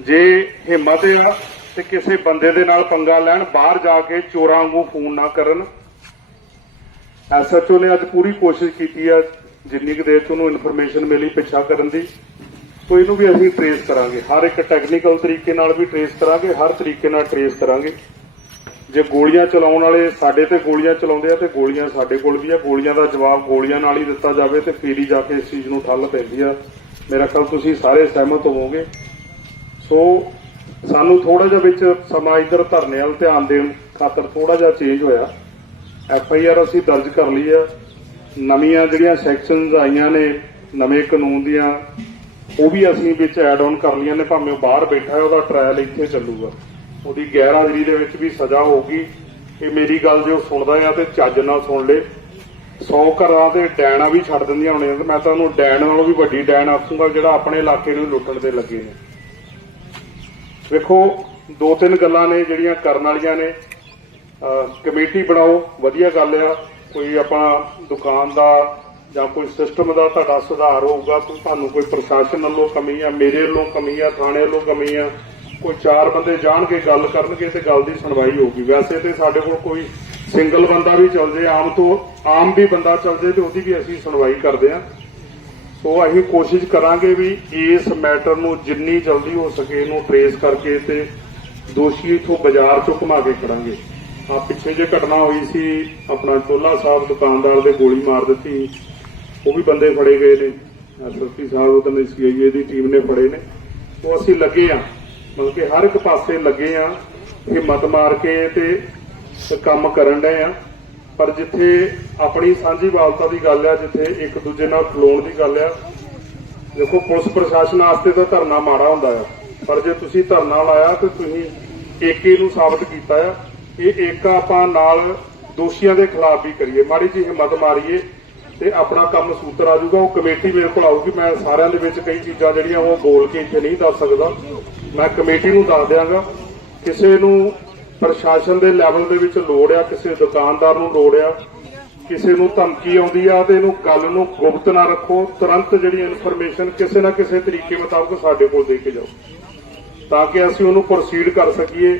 ਜੇ ਹਿੰਮਤ ਆ ਤੇ ਕਿਸੇ ਬੰਦੇ ਦੇ ਨਾਲ ਪੰਗਾ ਲੈਣ, ਬਾਹਰ ਜਾ ਕੇ ਚੋਰਾਂ ਵਾਂਗੂ ਫੋਨ ਨਾ ਕਰਨ। ਐਸਐਚਓ ਨੇ ਅੱਜ ਪੂਰੀ ਕੋਸ਼ਿਸ਼ ਕੀਤੀ ਆ, ਜਿੰਨੀ ਕੁ ਦੇਰ 'ਚ ਉਹਨੂੰ ਇਨਫੋਰਮੇਸ਼ਨ ਮਿਲੀ ਪਿੱਛਾ ਕਰਨ ਦੀ। ਸੋ ਇਹਨੂੰ ਵੀ ਅਸੀਂ ਟਰੇਸ ਕਰਾਂਗੇ। ਹਰ ਇੱਕ ਟੈਕਨੀਕਲ ਤਰੀਕੇ ਨਾਲ ਵੀ ਟਰੇਸ ਕਰਾਂਗੇ, ਹਰ ਤਰੀਕੇ ਨਾਲ ਟਰੇਸ ਕਰਾਂਗੇ। ਜੇ ਗੋਲੀਆਂ ਚਲਾਉਣ ਵਾਲੇ ਸਾਡੇ ਤੇ ਗੋਲੀਆਂ ਚਲਾਉਂਦੇ ਆ ਤੇ ਗੋਲੀਆਂ ਸਾਡੇ ਕੋਲ ਵੀ ਆ, ਗੋਲੀਆਂ ਦਾ ਜਵਾਬ ਗੋਲੀਆਂ ਨਾਲ ਹੀ ਦਿੱਤਾ ਜਾਵੇ ਤੇ ਫੇਰ ਹੀ ਜਾ ਕੇ ਇਸ ਚੀਜ਼ ਨੂੰ ਠੱਲ ਪੈਂਦੀ ਆ। ਮੇਰਾ ਖਿਆਲ ਤੁਸੀਂ ਸਾਰੇ ਸਹਿਮਤ ਹੋਵੋਗੇ। ਸੋ ਸਾਨੂੰ ਥੋੜਾ ਜਿਹਾ ਵਿੱਚ ਸਮਾਂ ਇਧਰ ਧਰਨੇ ਵੱਲ ਧਿਆਨ ਦੇਣ ਖਾਤਰ ਥੋੜਾ ਜਿਹਾ ਚੇਂਜ ਹੋਇਆ। ਐਫ ਆਈ ਆਰ ਅਸੀਂ ਦਰਜ ਕਰ ਲਈ ਆ। ਨਵੀਆਂ ਜਿਹੜੀਆਂ ਸੈਕਸ਼ਨਸ ਆਈਆਂ ਨੇ, ਨਵੇਂ ਕਾਨੂੰਨ ਦੀਆਂ ਉਹ ਵੀ ਅਸੀਂ ਵਿੱਚ ਐਡ ਆਨ ਕਰ ਲਈਆਂ ਨੇ, ਭਾਵੇਂ ਉਹ ਬਾਹਰ ਬੈਠਾ ਹੈ, ਉਹਦਾ ਟ੍ਰਾਇਲ ਇੱਥੇ ਚੱਲੂਗਾ। ਉਹਦੀ ਗੈਰ ਹਾਜ਼ਰੀ ਦੇ ਵਿੱਚ ਵੀ ਸਜ਼ਾ ਹੋਊਗੀ। ਇਹ ਮੇਰੀ ਗੱਲ ਜੇ ਉਹ ਸੁਣਦਾ ਆ ਤੇ ਚੱਜ ਨਾਲ ਸੁਣ ਲੇ। 100 ਘਰਾਂ ਤੇ ਡੈਣਾ ਵੀ ਛੱਡ ਦਿੰਦੀਆਂ ਹੋਣੀਆਂ ਤੇ ਮੈਂ ਤਾਂ ਉਹਨੂੰ ਡੈਣ ਨਾਲੋਂ ਵੀ ਵੱਡੀ ਡੈਣ ਆਖੂੰਗਾ, ਜਿਹੜਾ ਆਪਣੇ ਇਲਾਕੇ ਨੂੰ ਲੁੱਟਣ ਦੇ ਲੱਗੇ ਨੇ। ਵੇਖੋ ਦੋ ਤਿੰਨ ਗੱਲਾਂ ਨੇ ਜਿਹੜੀਆਂ ਕਰਨ ਵਾਲੀਆਂ ਨੇ। ਕਮੇਟੀ ਬਣਾਓ, ਵਧੀਆ ਗੱਲ ਆ। ਕੋਈ ਆਪਣਾ ਦੁਕਾਨ ਦਾ ਜਾਂ ਕੋਈ ਸਿਸਟਮ ਦਾ ਤੁਹਾਡਾ ਸੁਧਾਰ ਹੋਊਗਾ ਤੁਹਾਨੂੰ ਕੋਈ ਪ੍ਰਸ਼ਾਸਨ ਵੱਲੋਂ ਕਮੀ ਆ, ਮੇਰੇ ਵੱਲੋਂ ਕਮੀ ਆ, ਥਾਣੇ ਵੱਲੋਂ ਕਮੀ ਆ, ਕੋਈ ਚਾਰ ਬੰਦੇ ਜਾਣਗੇ, ਗੱਲ ਕਰਨਗੇ ਤੇ ਗੱਲ ਦੀ ਸੁਣਵਾਈ ਹੋਊਗੀ। ਵੈਸੇ ਤੇ ਸਾਡੇ ਕੋਲ ਕੋਈ ਸਿੰਗਲ ਬੰਦਾ ਵੀ ਚੱਲ ਜੇ, ਆਮ ਤੋਂ ਆਮ ਵੀ ਬੰਦਾ ਚੱਲ ਜੇ ਤੇ ਉਹਦੀ ਵੀ ਅਸੀਂ ਸੁਣਵਾਈ ਕਰਦੇ ਆ। ਸੋ ਅਸੀਂ ਕੋਸ਼ਿਸ਼ ਕਰਾਂਗੇ ਵੀ ਇਸ ਮੈਟਰ ਨੂੰ ਜਿੰਨੀ ਜਲਦੀ ਹੋ ਸਕੇ ਇਹਨੂੰ ਟਰੇਸ ਕਰਕੇ ਤੇ ਦੋਸ਼ੀ ਇਥੋਂ ਬਾਜ਼ਾਰ ਚੋਂ ਘੁਮਾ ਕੇ ਖੜਾਂਗੇ। ਆ ਪਿੱਛੇ ਜੇ ਘਟਨਾ ਹੋਈ ਸੀ, ਆਪਣਾ ਚੋਲਾ ਸਾਹਿਬ ਦੁਕਾਨਦਾਰ ਦੇ ਗੋਲੀ ਮਾਰ ਦਿੱਤੀ। ਉਹ ਵੀ ਬੰਦੇ ਫੜੇ ਗਏ ਨੇ। ਐਸਐਸਪੀ ਸਾਹਿਬ ਉਹ ਤਾਂ ਸੀਆਈਏ ਦੀ ਟੀਮ ਨੇ ਫੜੇ ਨੇ। ਉਹ ਅਸੀਂ ਲੱਗੇ ਆ ਮਤਲਬ ਕਿ ਹਰ ਇੱਕ ਪਾਸੇ ਲੱਗੇ ਆ ਹਿੰਮਤ ਮਾਰ ਕੇ ਤੇ ਕੰਮ ਕਰਨ ਡਏ ਆ ਪਰ ਜਿੱਥੇ ਆਪਣੀ ਸਾਂਝੀ ਵਾਲਤਾ ਦੀ ਗੱਲ ਆ, ਜਿੱਥੇ ਇੱਕ ਦੂਜੇ ਨਾਲ ਖਲੋਣ ਦੀ ਗੱਲ ਆ, ਦੇਖੋ ਪੁਲਿਸ ਪ੍ਰਸ਼ਾਸਨ ਵਾਸਤੇ ਤਾਂ ਧਰਨਾ ਮਾੜਾ ਹੁੰਦਾ ਆ। ਪਰ ਜੇ ਤੁਸੀਂ ਧਰਨਾ ਲਾਇਆ ਤੇ ਤੁਸੀਂ ਏਕੇ ਨੂੰ ਸਾਬਤ ਕੀਤਾ ਆ। ਇਹ ਏਕਾ ਆਪਾਂ ਨਾਲ ਦੋਸ਼ੀਆਂ ਦੇ ਖਿਲਾਫ ਵੀ ਕਰੀਏ। ਮਾੜੀ ਜਿਹੀ ਹਿੰਮਤ ਮਾਰੀਏ। ਤੇ ਆਪਣਾ ਕੰਮ ਸੂਤਰ ਆ ਜਾਊਗਾ, ਉਹ ਕਮੇਟੀ ਮੇਰੇ ਕੋਲ ਆਊਗੀ, ਮੈਂ ਸਾਰਿਆਂ ਦੇ ਵਿੱਚ ਕਈ ਚੀਜ਼ਾਂ ਜਿਹੜੀਆਂ ਉਹ ਬੋਲ ਕੇ ਇੱਥੇ ਨਹੀਂ ਦੱਸ ਸਕਦਾ। ਮੈਂ ਕਮੇਟੀ ਨੂੰ ਦੱਸ ਦਿਆਂਗਾ, ਕਿਸੇ ਨੂੰ ਪ੍ਰਸ਼ਾਸਨ ਦੇ ਲੈਵਲ ਦੇ ਵਿੱਚ ਲੋੜ ਆ, ਕਿਸੇ ਦੁਕਾਨਦਾਰ ਨੂੰ ਲੋੜ ਆ, ਕਿਸੇ ਨੂੰ ਧਮਕੀ ਆਉਂਦੀ ਆ ਤੇ ਇਹਨੂੰ ਗੱਲ ਨੂੰ ਗੁਪਤ ਨਾ ਰੱਖੋ, ਤੁਰੰਤ ਜਿਹੜੀ ਇਨਫੋਰਮੇਸ਼ਨ ਕਿਸੇ ਨਾ ਕਿਸੇ ਤਰੀਕੇ ਮੁਤਾਬਕ ਸਾਡੇ ਕੋਲ ਦੇ ਕੇ ਜਾਓ, ਤਾਂ ਕਿ ਅਸੀਂ ਉਹਨੂੰ ਪ੍ਰੋਸੀਡ ਕਰ ਸਕੀਏ।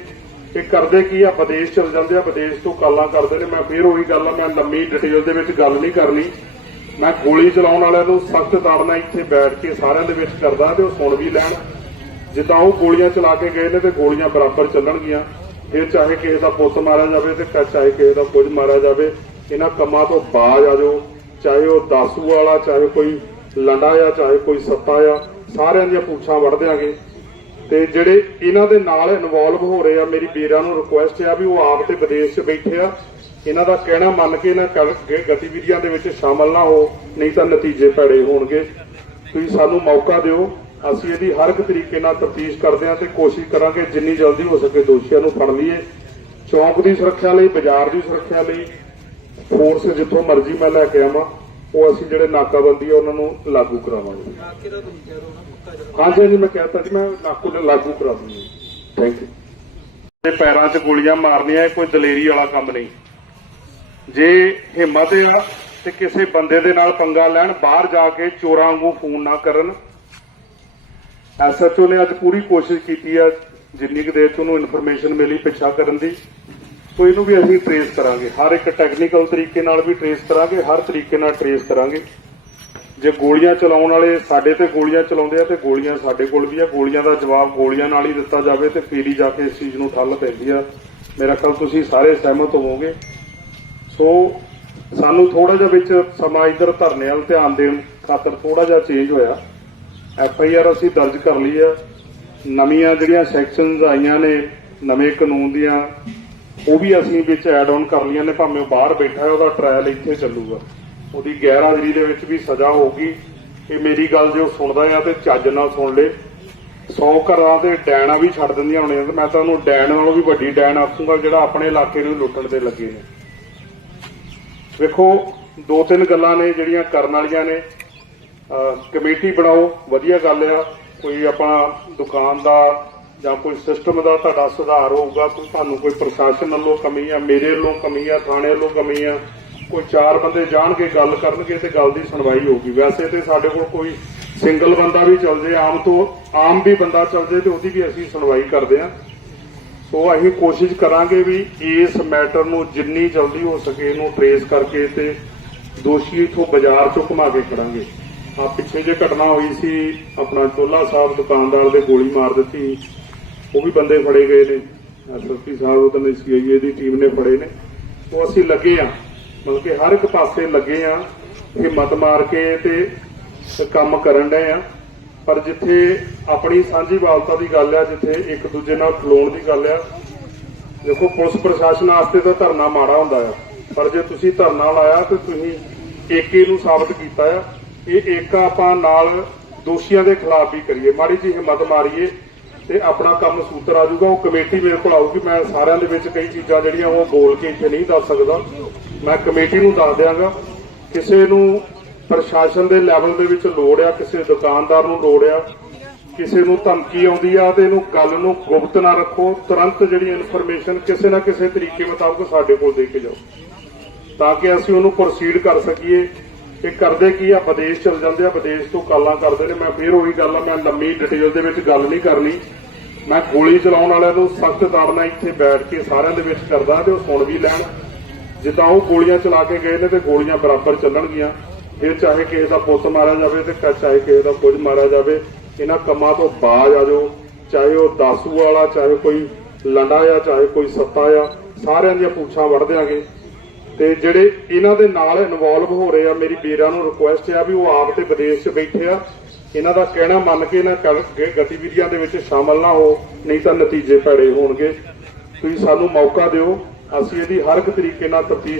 ਇਹ ਕਰਦੇ ਕੀ ਆ, ਵਿਦੇਸ਼ ਚਲ ਜਾਂਦੇ ਆ, ਵਿਦੇਸ਼ ਤੋਂ ਕਾਲਾਂ ਕਰਦੇ ਨੇ। ਮੈਂ ਫੇਰ ਉਹੀ ਗੱਲ ਆ, ਮੈਂ ਲੰਮੀ ਡਿਟੇਲ ਦੇ ਵਿੱਚ ਗੱਲ ਨਹੀਂ ਕਰਨੀ। ਮੈਂ ਗੋਲੀ ਚਲਾਉਣ ਵਾਲਿਆਂ ਨੂੰ ਸਖਤ ਤਾੜਨਾ ਇੱਥੇ ਬੈਠ ਕੇ ਸਾਰਿਆਂ ਦੇ ਵਿੱਚ ਕਰਦਾ ਤੇ ਉਹ ਸੁਣ ਵੀ ਲੈਣ। ਜਿੱਦਾਂ ਉਹ ਗੋਲੀਆਂ ਚਲਾ ਕੇ ਗਏ ਨੇ ਤੇ ਗੋਲੀਆਂ ਬਰਾਬਰ ਚੱਲਣਗੀਆਂ। ਫਿਰ ਚਾਹੇ ਕਿਸੇ ਦਾ ਪੁੱਤ ਮਾਰਿਆ ਜਾਵੇ ਤੇ ਚਾਹੇ ਕਿਸੇ ਦਾ ਕੁਝ ਮਾਰਿਆ ਜਾਵੇ, ਇਹਨਾਂ ਕੰਮਾਂ ਤੋਂ ਬਾਜ ਆ ਜਾਓ ਚਾਹੇ ਉਹ ਦਾਸੂ ਵਾਲਾ, ਚਾਹੇ ਕੋਈ ਲੰਡਾ ਆ, ਚਾਹੇ ਕੋਈ ਸੱਤਾ ਆ, ਸਾਰਿਆਂ ਦੀਆਂ ਪੁੱਛਾਂ ਵੜ ਦਿਆਂਗੇ। ਤੇ ਜਿਹੜੇ ਇਹਨਾਂ ਦੇ ਨਾਲ ਇਨਵੋਲਵ ਹੋ ਰਹੇ ਆ, ਮੇਰੀ ਵੀਰਾਂ ਨੂੰ ਰਿਕੁਐਸਟ ਆ ਵੀ ਉਹ ਆਪ ਤੇ ਵਿਦੇਸ਼ 'ਚ ਬੈਠੇ ਆ। ਇਹਨਾਂ ਦਾ ਕਹਿਣਾ ਮੰਨ ਕੇ ਇਹਨਾਂ ਗਤੀਵਿਧੀਆਂ ਦੇ ਵਿੱਚ ਸ਼ਾਮਲ ਨਾ ਹੋ, ਨਹੀਂ ਤਾਂ ਨਤੀਜੇ ਭੈੜੇ ਹੋਣਗੇ। ਤੁਸੀਂ ਸਾਨੂੰ ਮੌਕਾ ਦਿਓ, ਅਸੀਂ ਇਹਦੀ ਹਰ ਇੱਕ ਤਰੀਕੇ ਨਾਲ ਤਫਤੀਸ਼ ਕਰਦੇ ਹਾਂ ਤੇ ਕੋਸ਼ਿਸ਼ ਕਰਾਂਗੇ ਜਿੰਨੀ ਜਲਦੀ ਹੋ ਸਕੇ ਦੋਸ਼ੀਆਂ ਨੂੰ ਫੜ ਲਈਏ। ਚੌਂਕ ਦੀ ਸੁਰੱਖਿਆ ਲਈ, ਬਾਜ਼ਾਰ ਦੀ ਸੁਰੱਖਿਆ ਲਈ ਫੋਰਸ ਜਿੱਥੋਂ ਮਰਜ਼ੀ ਮੈਂ ਲੈ ਕੇ ਆਵਾਂ, ਉਹ ਅਸੀਂ ਜਿਹੜੇ ਨਾਕਾਬੰਦੀ ਆ, ਉਹਨਾਂ ਨੂੰ ਲਾਗੂ ਕਰਾਵਾਂਗੇ। ਨਾਕੇ ਦਾ ਤੁਸੀਂ ਕਹਿ ਰਹੇ ਹੋ ਨਾ? ਹਾਂਜੀ ਹਾਂਜੀ ਮੈਂ ਕਹਿਤਾ ਜੀ ਮੈਂ ਨਾਕੂ ਲਾਗੂ ਕਰਾ ਦੂੰਗਾ। ਥੈਂਕ ਯੂ ਤੇ ਪੈਰਾਂ 'ਚ ਗੋਲੀਆਂ ਮਾਰਨੀਆਂ ਕੋਈ ਦਲੇਰੀ ਵਾਲਾ ਕੰਮ ਨਹੀਂ। ਜੇ ਹਿੰਮਤ ਆ ਤੇ ਕਿਸੇ ਬੰਦੇ ਦੇ ਨਾਲ ਪੰਗਾ ਲੈਣ, ਬਾਹਰ ਜਾ ਕੇ ਚੋਰਾਂ ਵਾਂਗੂ ਫੋਨ ਨਾ ਕਰਨ। ਐਸਐਚਓ ਨੇ ਅੱਜ ਪੂਰੀ ਕੋਸ਼ਿਸ਼ ਕੀਤੀ ਆ, ਜਿੰਨੀ ਕੁ ਦੇਰ 'ਚ ਉਹਨੂੰ ਇਨਫੋਰਮੇਸ਼ਨ ਮਿਲੀ ਪਿੱਛਾ ਕਰਨ ਦੀ। ਸੋ ਇਹਨੂੰ ਵੀ ਅਸੀਂ ਟਰੇਸ ਕਰਾਂਗੇ। ਹਰ ਇੱਕ ਟੈਕਨੀਕਲ ਤਰੀਕੇ ਨਾਲ ਵੀ ਟ੍ਰੇਸ ਕਰਾਂਗੇ, ਹਰ ਤਰੀਕੇ ਨਾਲ ਟਰੇਸ ਕਰਾਂਗੇ। ਜੇ ਗੋਲੀਆਂ ਚਲਾਉਣ ਵਾਲੇ ਸਾਡੇ ਤੇ ਗੋਲੀਆਂ ਚਲਾਉਂਦੇ ਆ ਤੇ ਗੋਲੀਆਂ ਸਾਡੇ ਕੋਲ ਵੀ ਆ, ਗੋਲੀਆਂ ਦਾ ਜਵਾਬ ਗੋਲੀਆਂ ਨਾਲ ਹੀ ਦਿੱਤਾ ਜਾਵੇ ਤੇ ਫਿਰ ਹੀ ਜਾ ਕੇ ਇਸ ਚੀਜ਼ ਨੂੰ ਠੱਲ ਪੈਂਦੀ ਆ। ਮੇਰਾ ਖਿਆਲ ਤੁਸੀਂ ਸਾਰੇ ਸਹਿਮਤ ਹੋਵੋਗੇ। ਸੋ ਸਾਨੂੰ ਥੋੜਾ ਜਿਹਾ ਵਿੱਚ ਸਮਾਂ ਇਧਰ ਧਰਨੇ ਵੱਲ ਧਿਆਨ ਦੇਣ ਖਾਤਰ ਥੋੜਾ ਜਿਹਾ ਚੇਂਜ ਹੋਇਆ। ਐਫ ਆਈ ਆਰ ਅਸੀਂ ਦਰਜ ਕਰ ਲਈ ਆ। ਨਵੀਆਂ ਜਿਹੜੀਆਂ ਸੈਕਸ਼ਨਸ ਆਈਆਂ ਨੇ, ਨਵੇਂ ਕਾਨੂੰਨ ਦੀਆਂ, ਉਹ ਵੀ ਅਸੀਂ ਵਿੱਚ ਐਡ ਆਨ ਕਰ ਲਈਆਂ ਨੇ, ਭਾਵੇਂ ਉਹ ਬਾਹਰ ਬੈਠਾ ਹੈ, ਉਹਦਾ ਟ੍ਰਾਇਲ ਇੱਥੇ ਚੱਲੂਗਾ। ਉਹਦੀ ਗੈਰ ਹਾਜ਼ਰੀ ਦੇ ਵਿੱਚ ਵੀ ਸਜ਼ਾ ਹੋਊਗੀ। ਇਹ ਮੇਰੀ ਗੱਲ ਜੇ ਉਹ ਸੁਣਦਾ ਆ ਤੇ ਚੱਜ ਨਾਲ ਸੁਣ ਲੇ। 100 ਘਰਾਂ ਤੇ ਡੈਣਾ ਵੀ ਛੱਡ ਦਿੰਦੀਆਂ ਹੋਣੀਆਂ ਤੇ ਮੈਂ ਤਾਂ ਉਹਨੂੰ ਡੈਣ ਨਾਲੋਂ ਵੀ ਵੱਡੀ ਡੈਣ ਆਖੂੰਗਾ ਜਿਹੜਾ ਆਪਣੇ ਇਲਾਕੇ ਨੂੰ ਲੁੱਟਣ ਤੇ ਲੱਗੇ ਨੇ। ਵੇਖੋ ਦੋ ਤਿੰਨ ਗੱਲਾਂ ਨੇ ਜਿਹੜੀਆਂ ਕਰਨ ਵਾਲੀਆਂ ਨੇ। ਕਮੇਟੀ ਬਣਾਓ, ਵਧੀਆ ਗੱਲ ਆ। ਕੋਈ ਆਪਣਾ ਦੁਕਾਨ ਦਾ ਜਾਂ ਕੋਈ ਸਿਸਟਮ ਦਾ ਤੁਹਾਡਾ ਸੁਧਾਰ ਹੋਊਗਾ ਤਾਂ ਤੁਹਾਨੂੰ ਕੋਈ ਪ੍ਰਸ਼ਾਸਨ ਵੱਲੋਂ ਕਮੀ ਆ, ਮੇਰੇ ਵੱਲੋਂ ਕਮੀ ਆ, ਥਾਣੇ ਵੱਲੋਂ ਕਮੀ ਆ। ਕੋਈ ਚਾਰ ਬੰਦੇ ਜਾਣਗੇ, ਗੱਲ ਕਰਨਗੇ ਤੇ ਗੱਲ ਦੀ ਸੁਣਵਾਈ ਹੋਊਗੀ। ਵੈਸੇ ਤੇ ਸਾਡੇ ਕੋਲ ਕੋਈ ਸਿੰਗਲ ਬੰਦਾ ਵੀ ਚੱਲ ਜੇ, ਆਮ ਤੋਂ ਆਮ ਵੀ ਬੰਦਾ ਚੱਲ ਜੇ ਤੇ ਉਹਦੀ ਵੀ ਅਸੀਂ ਸੁਣਵਾਈ ਕਰਦੇ ਆ ਸੋ ਅਸੀਂ ਕੋਸ਼ਿਸ਼ ਕਰਾਂਗੇ ਵੀ ਇਸ ਮੈਟਰ ਨੂੰ ਜਿੰਨੀ ਜਲਦੀ ਹੋ ਸਕੇ ਇਹਨੂੰ ਟਰੇਸ ਕਰਕੇ ਤੇ ਦੋਸ਼ੀ ਇਥੋਂ ਬਾਜ਼ਾਰ ਚੋਂ ਘੁਮਾ ਕੇ ਖੜਾਂਗੇ। ਆ ਪਿੱਛੇ ਜੇ ਘਟਨਾ ਹੋਈ ਸੀ, ਆਪਣਾ ਚੋਲਾ ਸਾਹਿਬ ਦੁਕਾਨਦਾਰ ਦੇ ਗੋਲੀ ਮਾਰ ਦਿੱਤੀ। ਉਹ ਵੀ ਬੰਦੇ ਫੜੇ ਗਏ ਨੇ। ਐਸਐਸਪੀ ਸਾਹਿਬ ਉਹ ਤਾਂ ਸੀਆਈਏ ਦੀ ਟੀਮ ਨੇ ਫੜੇ ਨੇ। ਉਹ ਅਸੀਂ ਲੱਗੇ ਆ ਮਤਲਬ ਕਿ ਹਰ ਇੱਕ ਪਾਸੇ ਲੱਗੇ ਆ, ਇਹ ਮਤ ਮਾਰ ਕੇ ਤੇ ਕੰਮ ਕਰਨ ਡਏ ਆ। ਪਰ ਜਿੱਥੇ ਆਪਣੀ ਸਾਂਝੀ ਵਾਲਤਾ ਦੀ ਗੱਲ ਆ, ਜਿੱਥੇ ਇੱਕ ਦੂਜੇ ਨਾਲ ਖਲੋਣ ਦੀ ਗੱਲ ਆ, ਦੇਖੋ ਪੁਲਿਸ ਪ੍ਰਸ਼ਾਸਨ ਵਾਸਤੇ ਤਾਂ ਧਰਨਾ ਮਾੜਾ ਹੁੰਦਾ ਆ। ਪਰ ਜੇ ਤੁਸੀਂ ਧਰਨਾ ਲਾਇਆ ਤੇ ਤੁਸੀਂ ਏਕੇ ਨੂੰ ਸਾਬਤ ਕੀਤਾ ਆ। ਇਹ ਏਕਾ ਆਪਾਂ ਨਾਲ ਦੋਸ਼ੀਆਂ ਦੇ ਖਿਲਾਫ ਵੀ ਕਰੀਏ। ਮਾੜੀ ਜਿਹੀ ਹਿੰਮਤ ਮਾਰੀਏ ਤੇ ਆਪਣਾ ਕੰਮ ਸੂਤਰ ਆ ਜਾਊਗਾ। ਉਹ ਕਮੇਟੀ ਮੇਰੇ ਕੋਲ ਆਊਗੀ, ਮੈਂ ਸਾਰਿਆਂ ਦੇ ਵਿੱਚ ਕਈ ਚੀਜ਼ਾਂ ਜਿਹੜੀਆਂ ਉਹ ਬੋਲ ਕੇ ਇੱਥੇ ਨਹੀਂ ਦੱਸ ਸਕਦਾ। ਮੈਂ ਕਮੇਟੀ ਨੂੰ ਦੱਸ ਦਿਆਂਗਾ, ਕਿਸੇ ਨੂੰ ਪ੍ਰਸ਼ਾਸਨ ਦੇ ਲੈਵਲ ਦੇ ਵਿੱਚ ਲੋੜ ਆ, ਕਿਸੇ ਦੁਕਾਨਦਾਰ ਨੂੰ ਲੋੜ ਆ, ਕਿਸੇ ਨੂੰ ਧਮਕੀ ਆਉਂਦੀ ਆ ਤੇ ਇਹਨੂੰ ਗੱਲ ਨੂੰ ਗੁਪਤ ਨਾ ਰੱਖੋ, ਤੁਰੰਤ ਜਿਹੜੀ ਇਨਫੋਰਮੇਸ਼ਨ ਕਿਸੇ ਨਾ ਕਿਸੇ ਤਰੀਕੇ ਮੁਤਾਬਕ ਸਾਡੇ ਕੋਲ ਦੇ ਕੇ ਜਾਓ, ਤਾਂ ਕਿ ਅਸੀਂ ਉਹਨੂੰ ਪ੍ਰੋਸੀਡ ਕਰ ਸਕੀਏ। ਇਹ ਕਰਦੇ ਕੀ ਆ, ਵਿਦੇਸ਼ ਚਲ ਜਾਂਦੇ ਆ, ਵਿਦੇਸ਼ ਤੋਂ ਕਾਲਾਂ ਕਰਦੇ ਨੇ, ਮੈਂ ਫੇਰ ਉਹੀ ਗੱਲ ਆ, ਮੈਂ ਲੰਮੀ ਡਿਟੇਲ ਦੇ ਵਿੱਚ ਗੱਲ ਨਹੀਂ ਕਰਨੀ। ਮੈਂ ਗੋਲੀ ਚਲਾਉਣ ਵਾਲਿਆਂ ਨੂੰ ਸਖਤ ਤਾੜਨਾ ਇੱਥੇ ਬੈਠ ਕੇ ਸਾਰਿਆਂ ਦੇ ਵਿੱਚ ਕਰਦਾ ਤੇ ਉਹ ਸੁਣ ਵੀ ਲੈਣ। ਜਿੱਦਾਂ ਉਹ ਗੋਲੀਆਂ ਚਲਾ ਕੇ ਗਏ ਨੇ ਤੇ ਗੋਲੀਆਂ ਬਰਾਬਰ ਚੱਲਣਗੀਆਂ, ਫਿਰ ਚਾਹੇ ਕਿਸੇ ਦਾ ਪੁੱਤ ਮਾਰਿਆ ਜਾਵੇ ਤੇ ਚਾਹੇ ਕਿਸੇ ਦਾ ਕੁਝ ਮਾਰਿਆ ਜਾਵੇ, ਇਹਨਾਂ ਕੰਮਾਂ ਤੋਂ ਬਾਜ ਆ ਜਾਓ ਚਾਹੇ ਉਹ ਦਾਸੂ ਵਾਲਾ, ਚਾਹੇ ਕੋਈ ਲੰਡਾ ਆ, ਚਾਹੇ ਕੋਈ ਸੱਤਾ ਆ, ਸਾਰਿਆਂ ਦੀਆਂ ਪੁੱਛਾਂ ਵੜ ਦਿਆਂਗੇ। ਤੇ ਜਿਹੜੇ ਇਹਨਾਂ ਦੇ ਨਾਲ ਇਨਵੋਲਵ ਹੋ ਰਹੇ ਆ, ਮੇਰੀ ਵੀਰਾਂ ਨੂੰ ਰਿਕੁਐਸਟ ਆ ਵੀ ਉਹ ਆਪ ਤੇ ਵਿਦੇਸ਼ 'ਚ ਬੈਠੇ ਆ। ਇਹਨਾਂ ਦਾ ਕਹਿਣਾ ਮੰਨ ਕੇ ਇਹਨਾਂ ਗਤੀਵਿਧੀਆਂ ਦੇ ਵਿੱਚ ਸ਼ਾਮਲ ਨਾ ਹੋ, ਨਹੀਂ ਤਾਂ ਨਤੀਜੇ ਭੈੜੇ ਹੋਣਗੇ। ਤੁਸੀਂ ਸਾਨੂੰ ਮੌਕਾ ਦਿਓ। ਅਸੀਂ ਇਹਦੀ ਹਰ ਇੱਕ ਤਰੀਕੇ ਨਾਲ ਤਫਤੀਸ਼